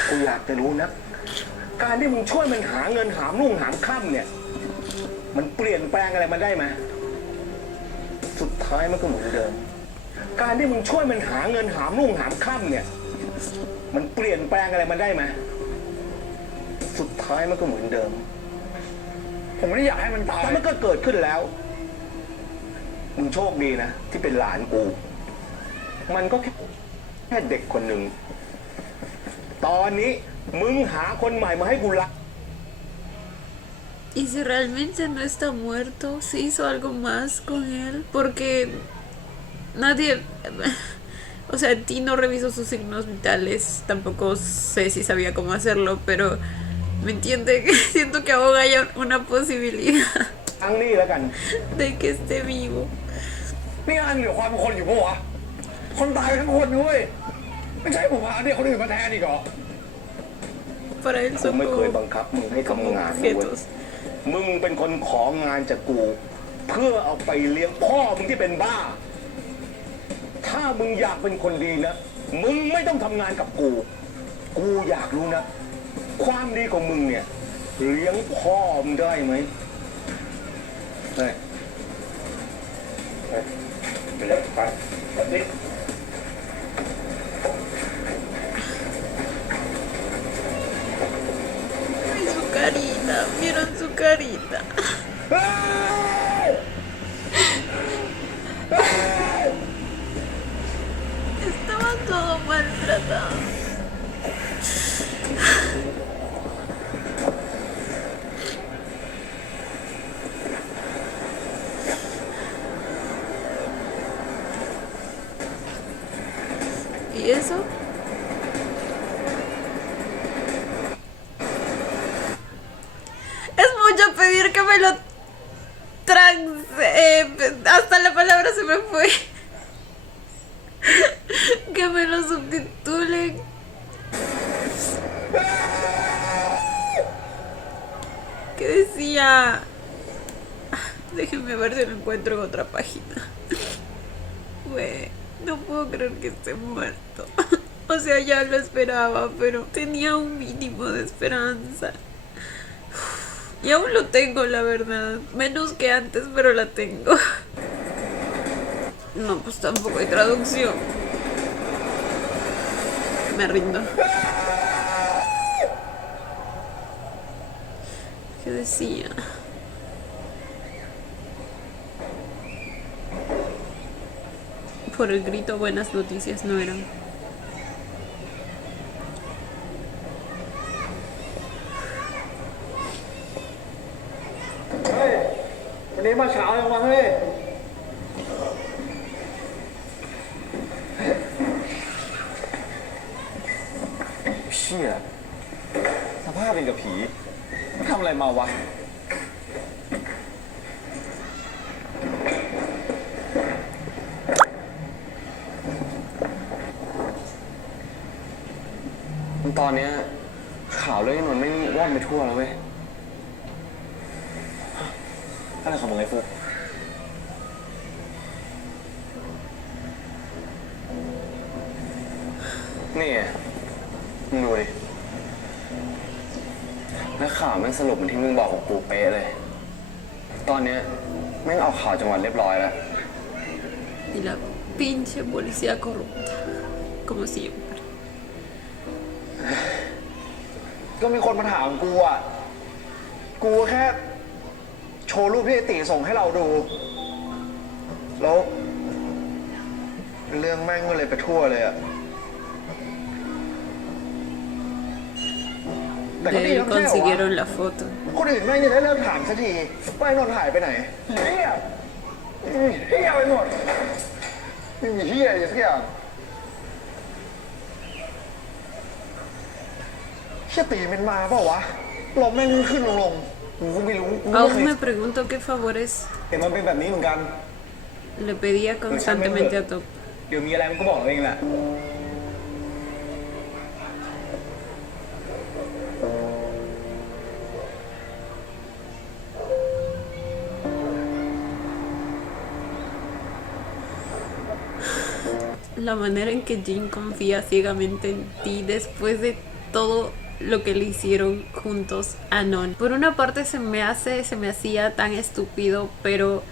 กูอยากจะรู้นะ การที่มึงช่วยมันหาเงินหามรุ่งหามค่ำเนี่ย มันเปลี่ยนแปลงอะไรมาได้ไหมสุดท้ายมันก็เหมือนเดิม การที่มึงช่วยมันหาเงินหามรุ่งหามค่ำเนี่ย มันเปลี่ยนแปลงอะไรมันได้ไหมสุดท้ายมันก็เหมือนเดิม ผมไม่ได้อยากให้มันตาย แต่มันก็เกิดขึ้นแล้ว มึงโชคดีนะ ที่เป็นหลานกู มันก็แค่เด็กคนหนึ่ง ตอนนี้มึงหาคนใหม่มาให้กูรัก Y si realmente no está muerto, se hizo algo más con él, porque nadie, o sea, Tino revisó sus signos vitales, tampoco sé si sabía cómo hacerlo, pero me entiende que siento que aún hay una posibilidad ครั้งนี้แล้วกัน de que esté vivo. นี่อันเหลือความเป็นคนอยู่ปะวะ คนตายไปทั้งคนด้วยไม่ใช่ผมหาเด็กคนอื่นมาแทนอีกเหรอ Para él กู son ไม่เคย como, บังคับมึงให้ทำ como งานนะเว้ย objetos. มึงเป็นคนของานจากกู เพื่อเอาไปเลี้ยงพ่อมึงที่เป็นบ้า ถ้ามึงอยากเป็นคนดีนะ มึงไม่ต้องทำงานกับกู กูอยากรู้นะ ความดีของมึงเนี่ย เลี้ยงพ่อมึงได้ไหมเฮ้ยไปเลยไปนี่ Ay, su carita, vieron su carita. Estaba todo maltratado. ¿Y eso? Es mucho pedir que me lo hasta la palabra se me fue. Que me lo subtitulen. Que decía... Déjenme ver si lo encuentro en otra página. Güey, no puedo creer que esté muerto. O sea, ya lo esperaba, pero tenía un mínimo de esperanza. Y aún lo tengo, la verdad. Menos que antes, pero la tengo. No, pues tampoco hay traducción. Me rindo. ¿Qué decía? Por el grito, buenas noticias no eran. ¡Hey! วันนี้มาเช้ายังวะเฮ้ย เชี่ยสภาพเป็นกับผีทำอะไรมาวะ ตอนเนี้ยข่าวเรื่องไอ้นนท์ไม่ว่อนไปทั่วแล้วเว้ยอะไรของมึงไอ้ฟุกนี่ไงมึงดูดิแล้วข่าวแม่งสรุปเหมือนที่มึงบอกกับกูเป๊ะเลย ตอนเนี้ยแม่งเอาข่าวจังหวัดเรียบร้อยแล้ว Y la pinche policía corrupta. Como siempre. ก็มีคนมาถามกูอ่ะ กูแค่โชว์รูปที่ไอ้ติส่งให้เราดู แล้วเรื่องแม่งก็เลยไปทั่วเลยอ่ะ แต่ก็ De ดี él นะไม่ใช่เหรอวะ consiguieron la foto. คนอื่นแม่งจะได้เลิกถามสักทีว่าไอ้นนท์หายไปไหนเฮียเฮียไปหมดไม่มีเฮียอะไรสักอย่างเฮียตีมันมาเปล่าวะลมแม่งขึ้นลงกูก็ไม่รู้กูไม่ Aún เคย me pregunto qué favores เห็นมันเป็นแบบนี้เหมือนกัน le pedía constantemente a Top. เดี๋ยวมีอะไรมันก็บอกเราเองแหละ La manera en que Jin confía ciegamente en ti después de todo lo que le hicieron juntos a Non. Por una parte se me hacía tan estúpido, pero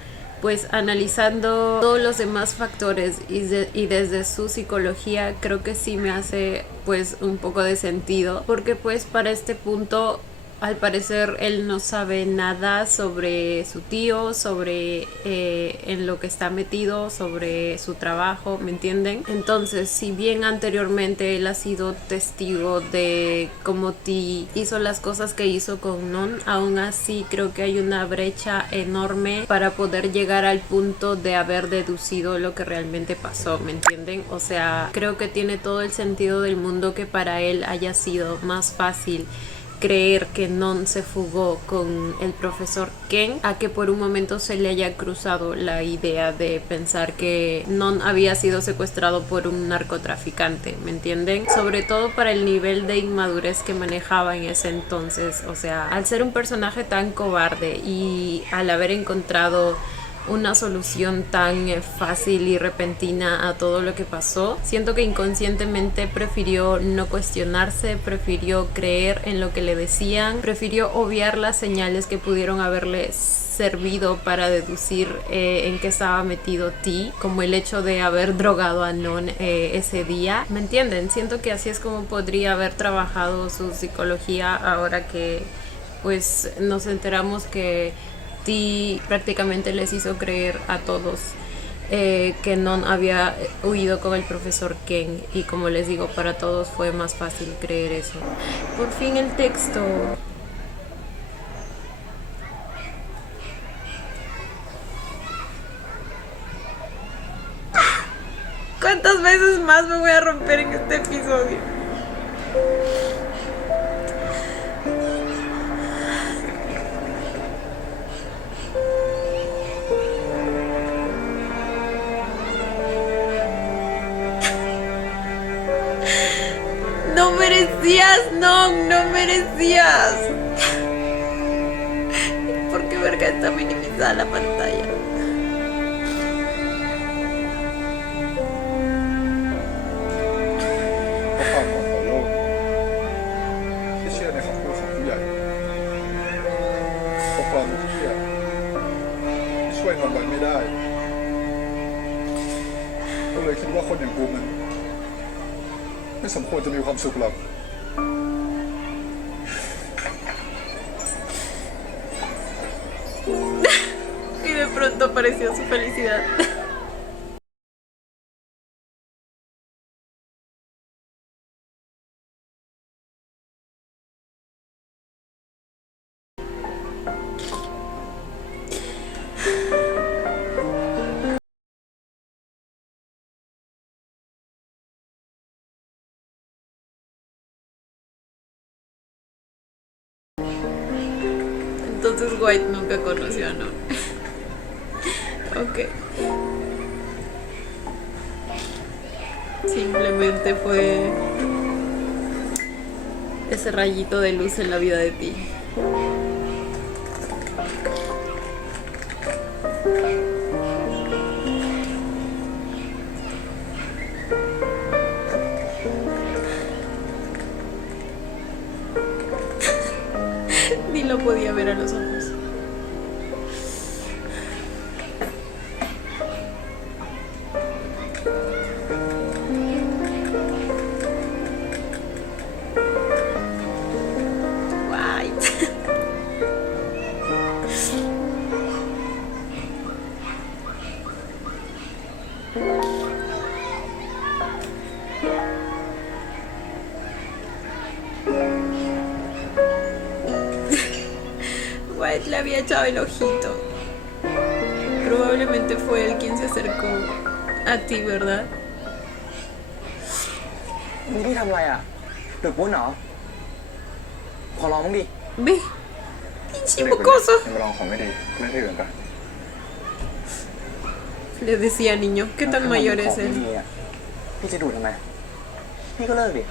pues analizando todos los demás factores y desde su psicología, creo que sí me hace pues un poco de sentido, porque pues para este punto al parecer él no sabe nada sobre su tío, sobre en lo que está metido, sobre su trabajo, ¿me entienden? Entonces, si bien anteriormente él ha sido testigo de cómo T hizo las cosas que hizo con Non, aún así creo que hay una brecha enorme para poder llegar al punto de haber deducido lo que realmente pasó, ¿me entienden? O sea, creo que tiene todo el sentido del mundo que para él haya sido más fácil creer que Non se fugó con el profesor Ken a que por un momento se le haya cruzado la idea de pensar que Non había sido secuestrado por un narcotraficante, ¿me entienden? Sobre todo para el nivel de inmadurez que manejaba en ese entonces. O sea, al ser un personaje tan cobarde y al haber encontrado una solución tan fácil y repentina a todo lo que pasó, siento que inconscientemente prefirió no cuestionarse, prefirió creer en lo que le decían, prefirió obviar las señales que pudieron haberle servido para deducir en qué estaba metido T, como el hecho de haber drogado a Non ese día, ¿me entienden? Siento que así es como podría haber trabajado su psicología ahora que pues nos enteramos que T prácticamente les hizo creer a todos que Non había huido con el profesor Ken, y como les digo, para todos fue más fácil creer eso. Por fin el texto. ¿Cuántas veces más me voy a romper en este episodio? No merecías, no merecías. ¿Por qué verga está minimizada la pantalla? Y de pronto apareció su felicidad. Entonces White nunca conoció a Non. Ok. Simplemente fue ese rayito de luz en la vida de Ti. Ni lo podía ver a los ojos. White le había echado el ojito. Probablemente fue él quien se acercó a Ti, ¿verdad? มึงที่ทำอะไรอ่ะเดือดปุ้นเหรอขอร้องมึงดิ Ve, pinche mocoso. มาลองของไม่ดีเรื่องที่อื่นกัน Le decía niño, ¿qué tan mayor es ของ él? ดีอ่ะพี่จะดูดทำไมพี่ก็เลิกดิ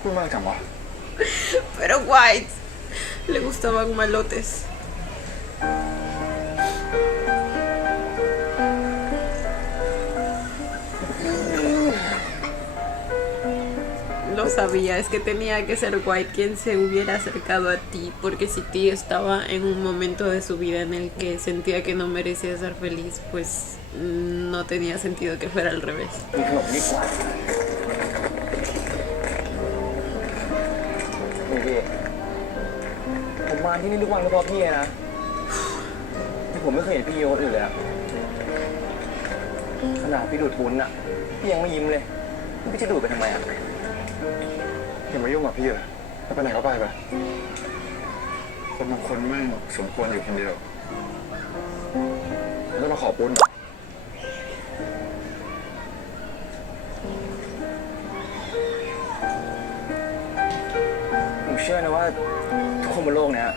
พูดมากจังวะ Pero White le gustaban malotes. lo sabía, es que tenía que ser White quien se hubiera acercado a ti, porque si Ti estaba en un momento de su vida en el que sentía que no merecía ser feliz, pues no tenía sentido que fuera al revés. มีขนมดีกว่านี่พี่ผมมาที่นี่ทุกวันก็เพราะพี่นะแต่ผมไม่เคยเห็นพี่ยิ้มคนอื่นเลยอะขนาดพี่ดูดปุ้นอะพี่ยังไม่ยิ้มเลยพี่จะดูดไปทำไมอะ อย่ามายุ่งกับพี่เลยไปไหนก็ไปไปคนบางคนไม่สมควรอยู่คนเดียวแล้วมาขอปุ้น ผมเชื่อนะว่าทุกคนบนโลกเนี้ย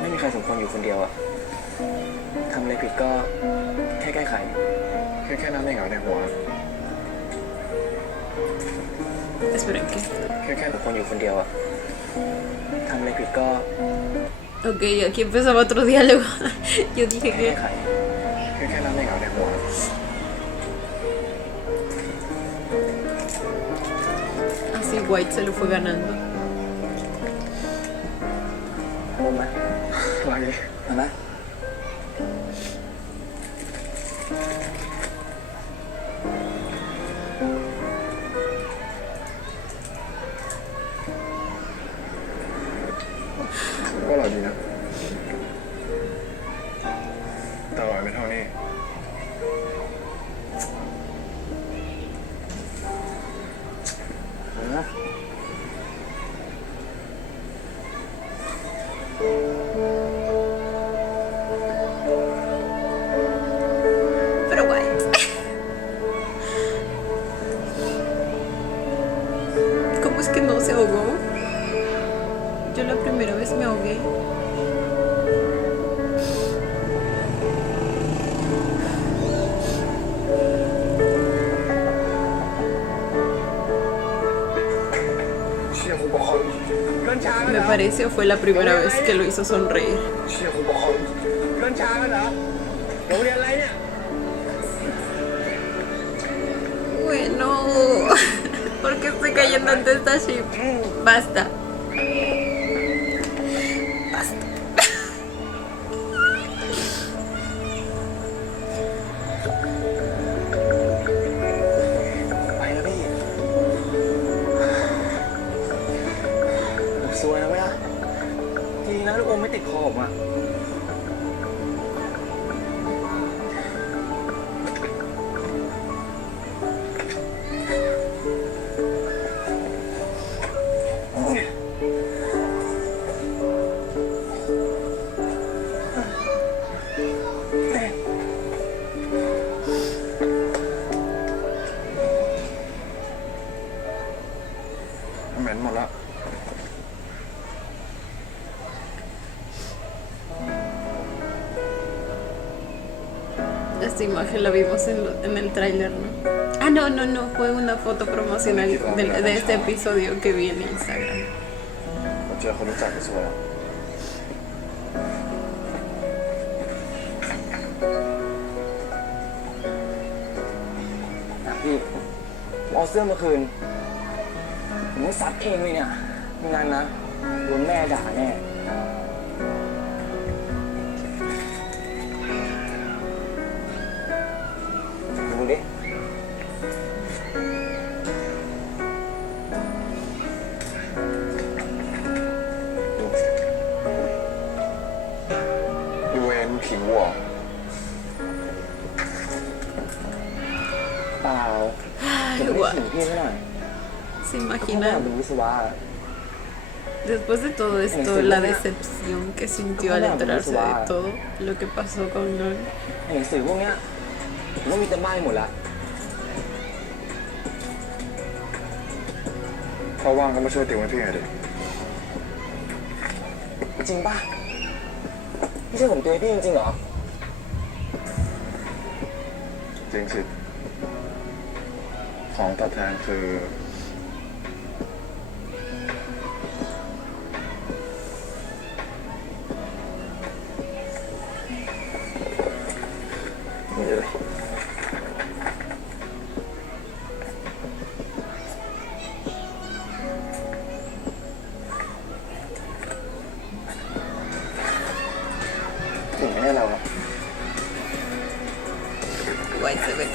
ไม่มีใครสมควรอยู่คนเดียวอะทำอะไรผิดก็แค่แก้ไข แค่นั้นเองเหรอในหัว Esperen, ¿qué? แค่ สมควรอยู่คนเดียวอะทำอะไรผิดก็ Ok, aquí empezaba otro diálogo. Yo dije แก้ que ไข แค่นั้นเองเหรอในหัว así White se lo fue ganando. มุมไหม อะไร เห็นไหม ก็อร่อยดีนะแต่อร่อยไม่เท่านี้ เห็นไหม Pero White. ¿Cómo es que no se ahogó? Yo la primera vez me ahogué. Me parece o fue la primera vez que lo hizo sonreír. เชี่ยคุณบอกเดินช้ากันเหรอโรงเรียนอะไรเนี่ย Bueno, ¿por qué estoy cayendo ante esta ship? Basta. Basta. ไปแล้วพี่ผมซวยนะไหมล่ะทีนะลูกอมไม่ติดคอผมอะ เหม็นหมดแล้ว Esta imagen la vimos en el tráiler, ¿no? Ah, no, no, no, fue una foto promocional de este episodio que vi en Instagram. เราเจอคนรู้จักก็สวยแล้ว พี่ผมเอาเสื้อมาคืนผมต้องซัดเองเลยเนี่ยไม่งั้นนะโดนแม่ด่าแน่ดูดิ ยูเวนผิววัว เปล่าผมไม่ได้ถึงพี่เท่าไหร่ ¿Se เขาอยาก imaginan? เป็นวิศวะ Después de todo esto, la decepción que sintió al enterarse de todo lo que pasó con Noel. หนังสือพวกเนี้ยผมต้องมีเต็มบ้านไปหมดละ ถ้าว่างก็มาช่วยติวให้พี่หน่อยดิ จริงป่ะพี่ใช่ผมตัวพี่จริงๆเหรอ จริงสิ ของตอบแทนคือ นี่เลย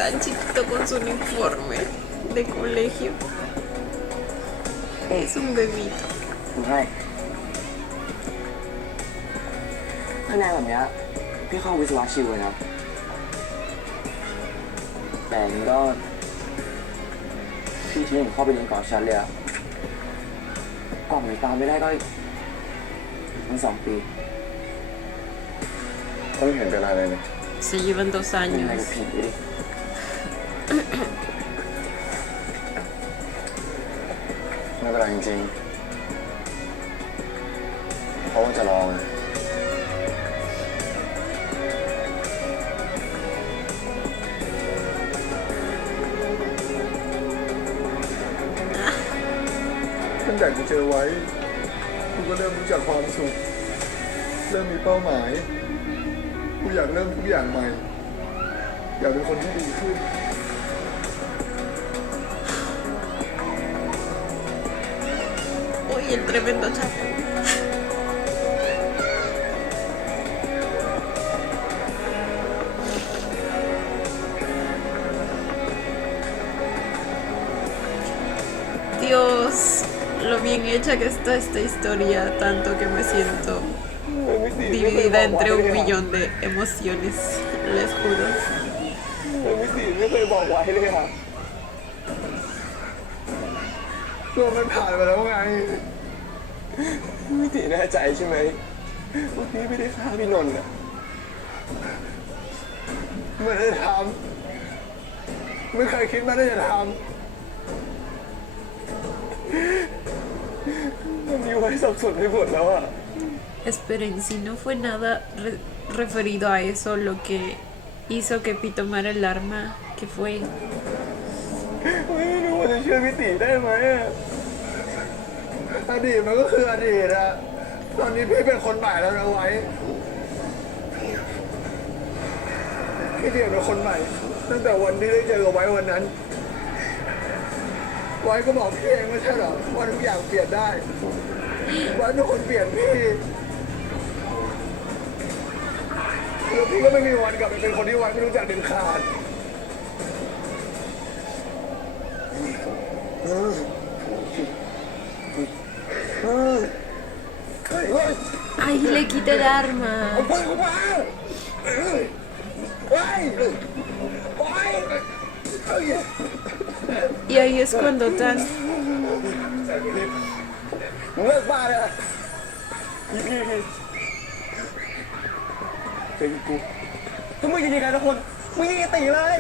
tan chiquito con su uniforme de colegio. Es un bebito. ผมให้ถ้านายแบบเนี้ยพี่เข้าวิศวะชิวเลยนะแต่อันนี้ก็พี่ทิ้งผมเข้าไปเรียนก่อนชั้นเลยอะกล่องหนีตามไม่ได้ก็ทั้ง2 ปี เขาไม่เห็นเป็นอะไรเลยเนี่ย Se llevan 2 ยังไง años. กับผีดิ ไม่เป็นไรจริงๆเขาก็จะลองอะ ตั้งแต่กูเจอไว้กูก็เริ่มรู้จักความสุขเริ่มมีเป้าหมายกูอยากเริ่มทุกอย่างใหม่อยากเป็นคนที่ดีขึ้น Uy, el tremendo chapo. Dios, lo bien hecha que está esta historia, tanto que me siento dividida entre 1 millón de emociones, les juro. ไม่ตีไม่เคยบอกไว้เลยอะ ก็มันผ่านมาแล้วไง ไม่ตีแน่ใจใช่ไหมว่าพี่ไม่ได้ฆ่าพี่นนท์อะ ไม่ได้ทำไม่เคยคิดมาได้จะท มันมีไว้สับสนไปหมดแล้วอะ Esperen, si no fue nada referido a eso lo que hizo que Pi tomara el arma, ¿qué fue? ไม่รู้ว่าจะเชื่อพี่ตีได้ไหมอะ ำอดีตมันก็คืออดีตอะตอนนี้พี่เป็นคนใหม่แล้วนะไว้พี่เปลี่ยนเป็นคนใหม่ตั้งแต่วันที่ได้เจอกับไว้วันนั้น ไว้ก็บอกพี่เองไม่ใช่เหรอว่าทุกอย่างเปลี่ยนได้ไว้เป็นคนเปลี่ยนพี่แล้วพี่ก็ไม่มีวันกลับไปเป็นคนที่ไว้ไม่รู้จักเด็ดขาด ¡Ay, le quité el arma! ปืนกูมาไว้ Y ahí es cuando tan... มึงเลิกบ้าเลย เฮ้ยกูถ้ามึงยิงยังไงทุกคนมึงยิงไอ้ตีเลย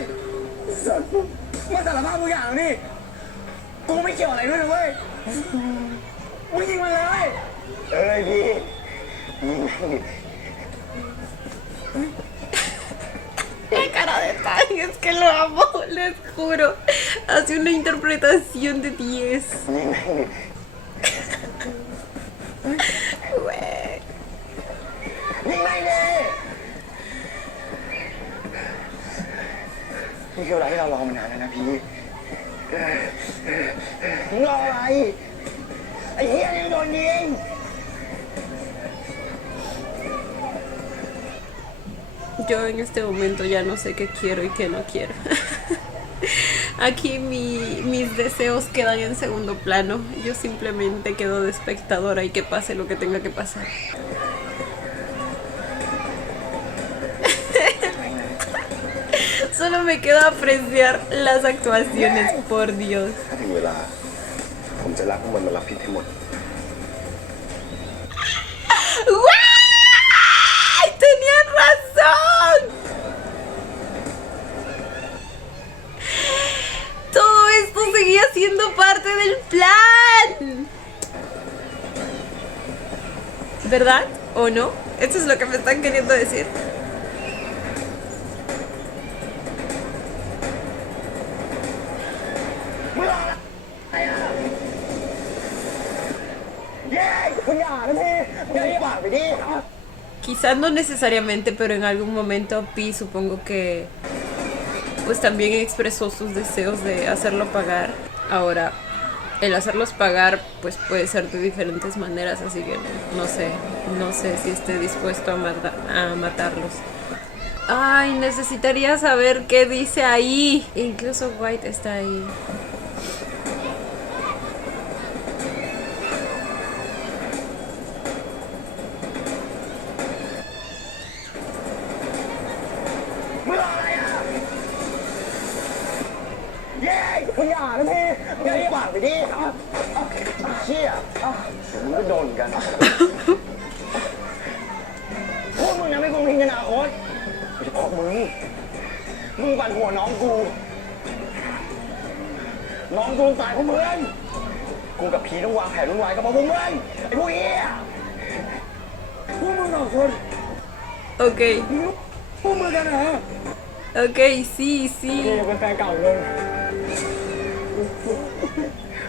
สัตว์มึงสารภาพทุกอย่างแล้วนี่กูไม่เกี่ยวอะไรด้วยนะเว้ยมึงยิงมันเลย เอ้ยพี่ยิงแม่งดิ ¡Qué cara de Tan! Es que lo amo, les juro. Hace una interpretación de 10. ยิงแม่งดิ Güey. ยิงแม่งดินี่คือเวลาที่เรารอมานานแล้วนะพี่มึงรออะไรไอ้เหี้ยยังโดนยิง Yo en este momento ya no sé qué quiero y qué no quiero. Aquí mis deseos quedan en segundo plano. Yo simplemente quedo de espectadora y que pase lo que tenga que pasar. Solo me queda apreciar las actuaciones, por Dios. ถ้าถึงเวลาผมจะรักพวกมันมารับผิดให้หมด ¡Guay! ¡Tenían razón! Todo esto seguía siendo parte del plan. ¿Verdad? ¿O no? Esto es lo que me están queriendo decir. Quizás no necesariamente, pero en algún momento Pi supongo que pues también expresó sus deseos de hacerlo pagar. Ahora, el hacerlos pagar pues puede ser de diferentes maneras, así que no sé si esté dispuesto a matarlos. Ay, necesitaría saber qué dice ahí. Incluso White está ahí.มึงรออะไรอ่ะเย้มึงอย่านะพี่อย่าปากไปดิเชี่ยมึงก็โดนกันพวกมึงนะไม่คงมีอนาคตโดยเฉพาะมึงปั่นหัวน้องกู น้องกูตายเพราะมึงกูกับพีต้องวางแผนวุ่นวายกับพวกมึงไอ้พวกเหี้ยพวกมึงสองคน Ok, พวกมึงกันเหรอ ok, sí, นี่ sí. เป็นแฟนเก่าเลย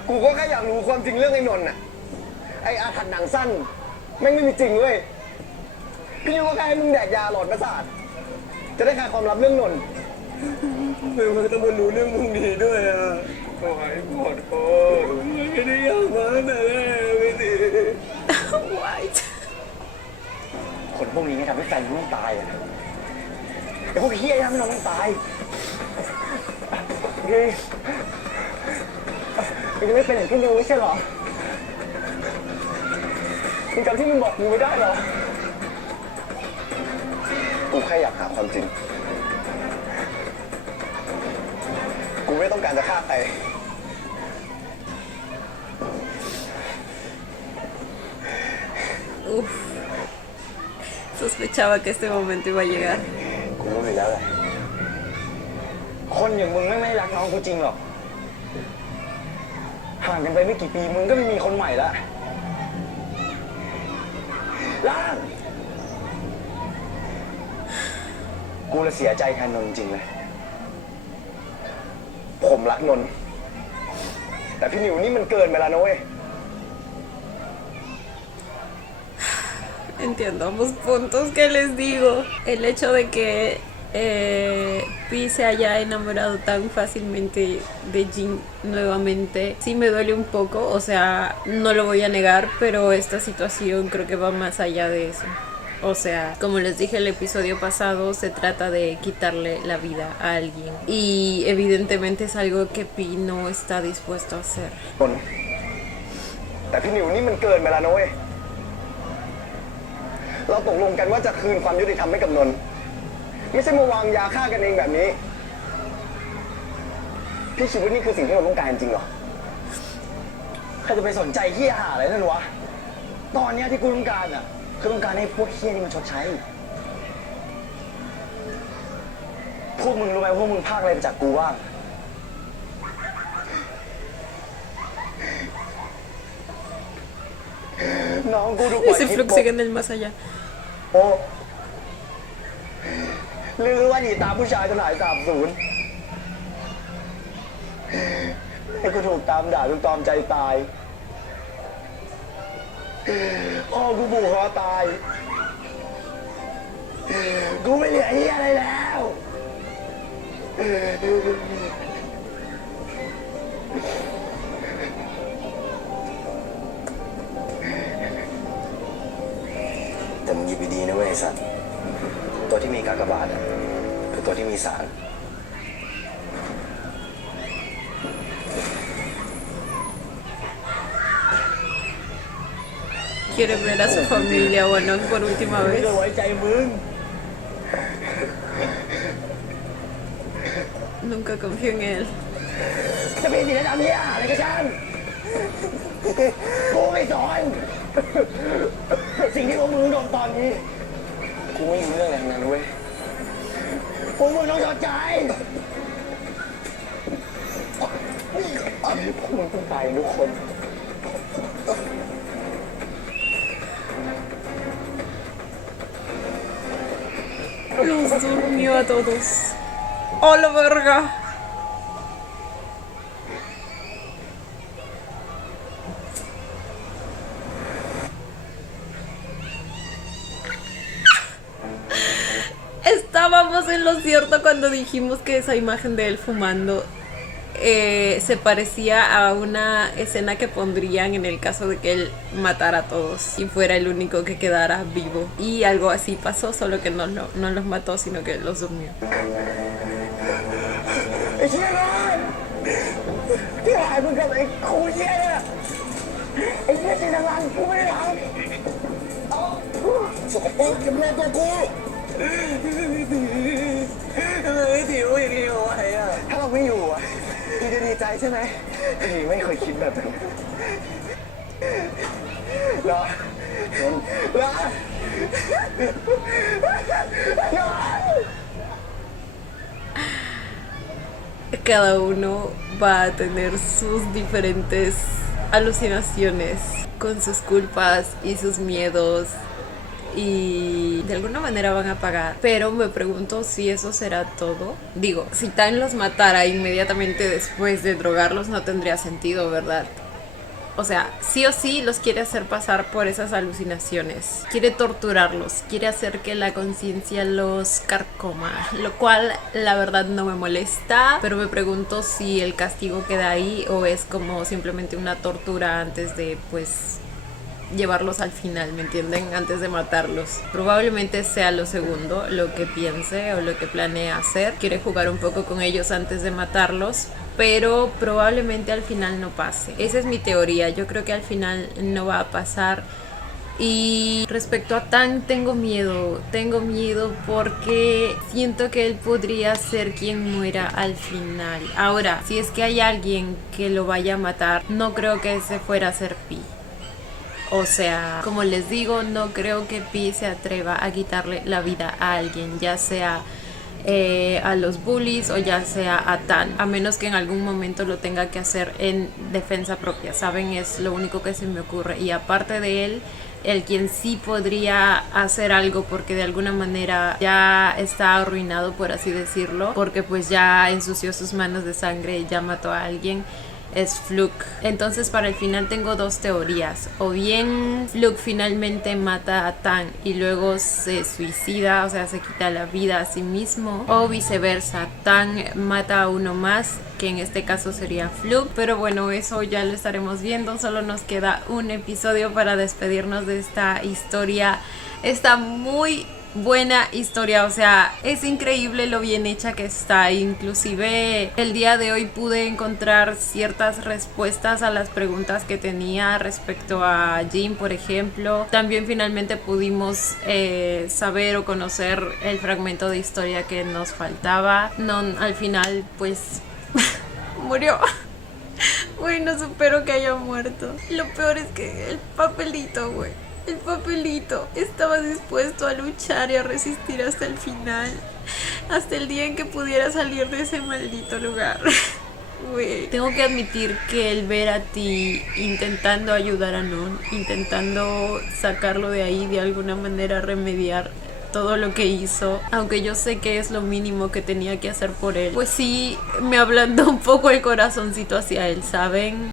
กูก็แค่อยากรู้ความจริงเรื่องไอ้นนท์น่ะไอ้อาถรรพ์หนังสั้นแม่งไม่มีจริงเว้ยพี่ยูก็แค่ให้มึงแดกยาหลอนประสาทจะได้คลายความลับเรื่องนนท์มึงต้องมารู้เรื่องพวกนี้ด้วยอ่ะขอให้ขอโทษไม่ได้อยากมาแต่แรกไม่ดี White. คนพวกนี้ไงทำให้แฟนมึงตายอ่ะไอ้พวกเฮี้ยทำให้น้องมึงตายมึงจะไม่เป็นอย่างที่มึงไม่ใช่หรอมึงจำที่มึงบอกกูไม่ได้หรอกูแค่อยากหาความจริงกูไม่ต้องการจะฆ่าใคร Uf. Sospechaba que este momento iba a llegar. กูรู้อยู่แล้วแหละคนอย่างมึงไม่รักน้องกูจริงหรอกห่างกันไปไม่กี่ปีมึงก็ไม่มีคนใหม่ละล่างกูเลยเสียใจแทนนนท์จริงเลยผมรักนนท์แต่พี่หนิวนี่มันเกินไปแล้วนะเว้ย Entiendo ambos puntos que les digo. El hecho de que Pi se haya enamorado tan fácilmente de Jin nuevamente sí me duele un poco, o sea, no lo voy a negar, pero esta situación creo que va más allá de eso. O sea, como les dije el episodio pasado, se trata de quitarle la vida a alguien y evidentemente es algo que Pi no está dispuesto a hacer. นนท์แต่พี่หนิวนี่มันเกินไปแล้วนะเว้ยเราตกลงกันว่าจะคืนความยุติธรรมให้กับนนท์ไม่ใช่มาวางยาฆ่ากันเองแบบนี้พี่คิดว่านี่คือสิ่งที่เราต้องการจริงเหรอใครจะไปสนใจเหี้ยหาอะไรนั่นวะตอนเนี้ยที่กูต้องการอ่ะคือต้องการให้พวกเหี้ยนี่มันชดใช้พวกมึงรู้ไหมว่าพวกมึงพากอะไรไปจากกูบ้างน้องกูดูปล่อย Ese คลิป flux sigue en el más allá. โอ้ลือว่าหนีตามผู้ชายจนหายสาบสูญให้กูถูกตามด่าจนตอมใจตายพ่อกูผูกคอตาย กูไม่เหลือเหี้ยอะไรแล้ว แต่มึงหยิบดีๆนะเว้ยไอ้สัตว์ตัวที่มีกากบาทอะคือตัวที่มีสาร Quiere ver a su familia, bueno, por última ไม่ vez. ได้ไว้ใจมึง Nunca confío en él. จะเป็นสิ่งที่ทำเนี่ยอะไรก็ช่างกูไม่สอนสิ่งที่พวกมึงโดนตอนนี้กูไม่รู้เรื่องอะไรทั้งนั้นเว้ยพวกมึงต้องชดใช้พวกมึงต้องตายทุกคน Los durmió a todos. ¡Oh, la verga! Estábamos en lo cierto cuando dijimos que esa imagen de él fumando se parecía a una escena que pondrían en el caso de que él matara a todos y fuera el único que quedara vivo. Y algo así pasó, solo que no los mató, sino que los durmió. ไอ้เชี่ยนอนที่หายมึงกับไอ้ครูเชี่ยเนี่ยไอ้เชี่ยจินตนากูไม่ได้ทำสกปรกอย่ามาโดนตัวกูไอ้ติ๋วอย่างนี้เอาไว้อะถ้าเราไม่อยู่อะพี่จะดีใจใช่ไหมพี่ไม่เคยคิดแบบนั้นเหรอเหรอ Cada uno va a tener sus diferentes alucinaciones con sus culpas y sus miedos y de alguna manera van a pagar. Pero me pregunto si eso será todo. Digo, si Tan los matara inmediatamente después de drogarlos no tendría sentido, ¿verdad? O sea, sí o sí los quiere hacer pasar por esas alucinaciones. Quiere torturarlos, quiere hacer que la conciencia los carcoma. Lo cual, la verdad, no me molesta. Pero me pregunto si el castigo queda ahí o es como simplemente una tortura antes de, pues, llevarlos al final, ¿me entienden? Antes de matarlos. Probablemente sea lo segundo, lo que piense o lo que planea hacer. Quiere jugar un poco con ellos antes de matarlos, pero probablemente al final no pase. Esa es mi teoría. Yo creo que al final no va a pasar. Y respecto a Tan, tengo miedo porque siento que él podría ser quien muera al final. Ahora, si es que hay alguien que lo vaya a matar, no creo que ese fuera a ser Pi. O sea, como les digo, no creo que Pi se atreva a quitarle la vida a alguien, ya sea a los bullies o ya sea a Tan, a menos que en algún momento lo tenga que hacer en defensa propia, ¿saben? Es lo único que se me ocurre. Y aparte de él, el quien sí podría hacer algo porque de alguna manera ya está arruinado, por así decirlo, porque pues ya ensució sus manos de sangre, ya mató a alguien, es Fluke. Entonces para el final tengo dos teorías: o bien Fluke finalmente mata a Tan y luego se suicida, o sea, se quita la vida a sí mismo, o viceversa, Tan mata a uno más, que en este caso sería Fluke. Pero bueno, eso ya lo estaremos viendo. Solo nos queda un episodio para despedirnos de esta historia. Está muy buena historia, o sea, es increíble lo bien hecha que está. Inclusive el día de hoy pude encontrar ciertas respuestas a las preguntas que tenía respecto a Jin, por ejemplo. También finalmente pudimos saber o conocer el fragmento de historia que nos faltaba. Non al final pues murió. Güey, no supero que haya muerto. Lo peor es que el papelito, güey, el papelito estaba dispuesto a luchar y a resistir hasta el final, hasta el día en que pudiera salir de ese maldito lugar. Güey. Tengo que admitir que el ver a Ti intentando ayudar a Non, intentando sacarlo de ahí, de alguna manera remediar todo lo que hizo, aunque yo sé que es lo mínimo que tenía que hacer por él, pues sí me ablandó un poco el corazoncito hacia él, ¿saben?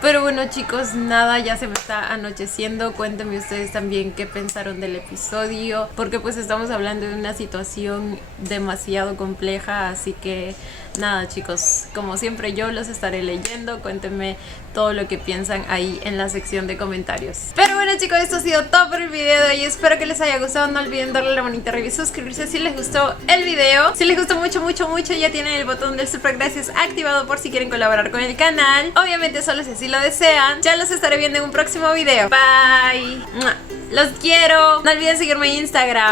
Pero bueno, chicos, nada, ya se me está anocheciendo. Cuéntenme ustedes también qué pensaron del episodio, porque pues estamos hablando de una situación demasiado compleja. Así que nada, chicos, como siempre yo los estaré leyendo. Cuéntenme todo lo que piensan ahí en la sección de comentarios. Pero bueno, chicos, esto ha sido todo por el video de hoy. Espero que les haya gustado. No olviden darle la manita arriba y suscribirse si les gustó el video. Si les gustó mucho, ya tienen el botón del super gracias activado por si quieren colaborar con el canal. Obviamente solo si así lo desean. Ya los estaré viendo en un próximo video. Bye. Los quiero. No olviden seguirme en Instagram.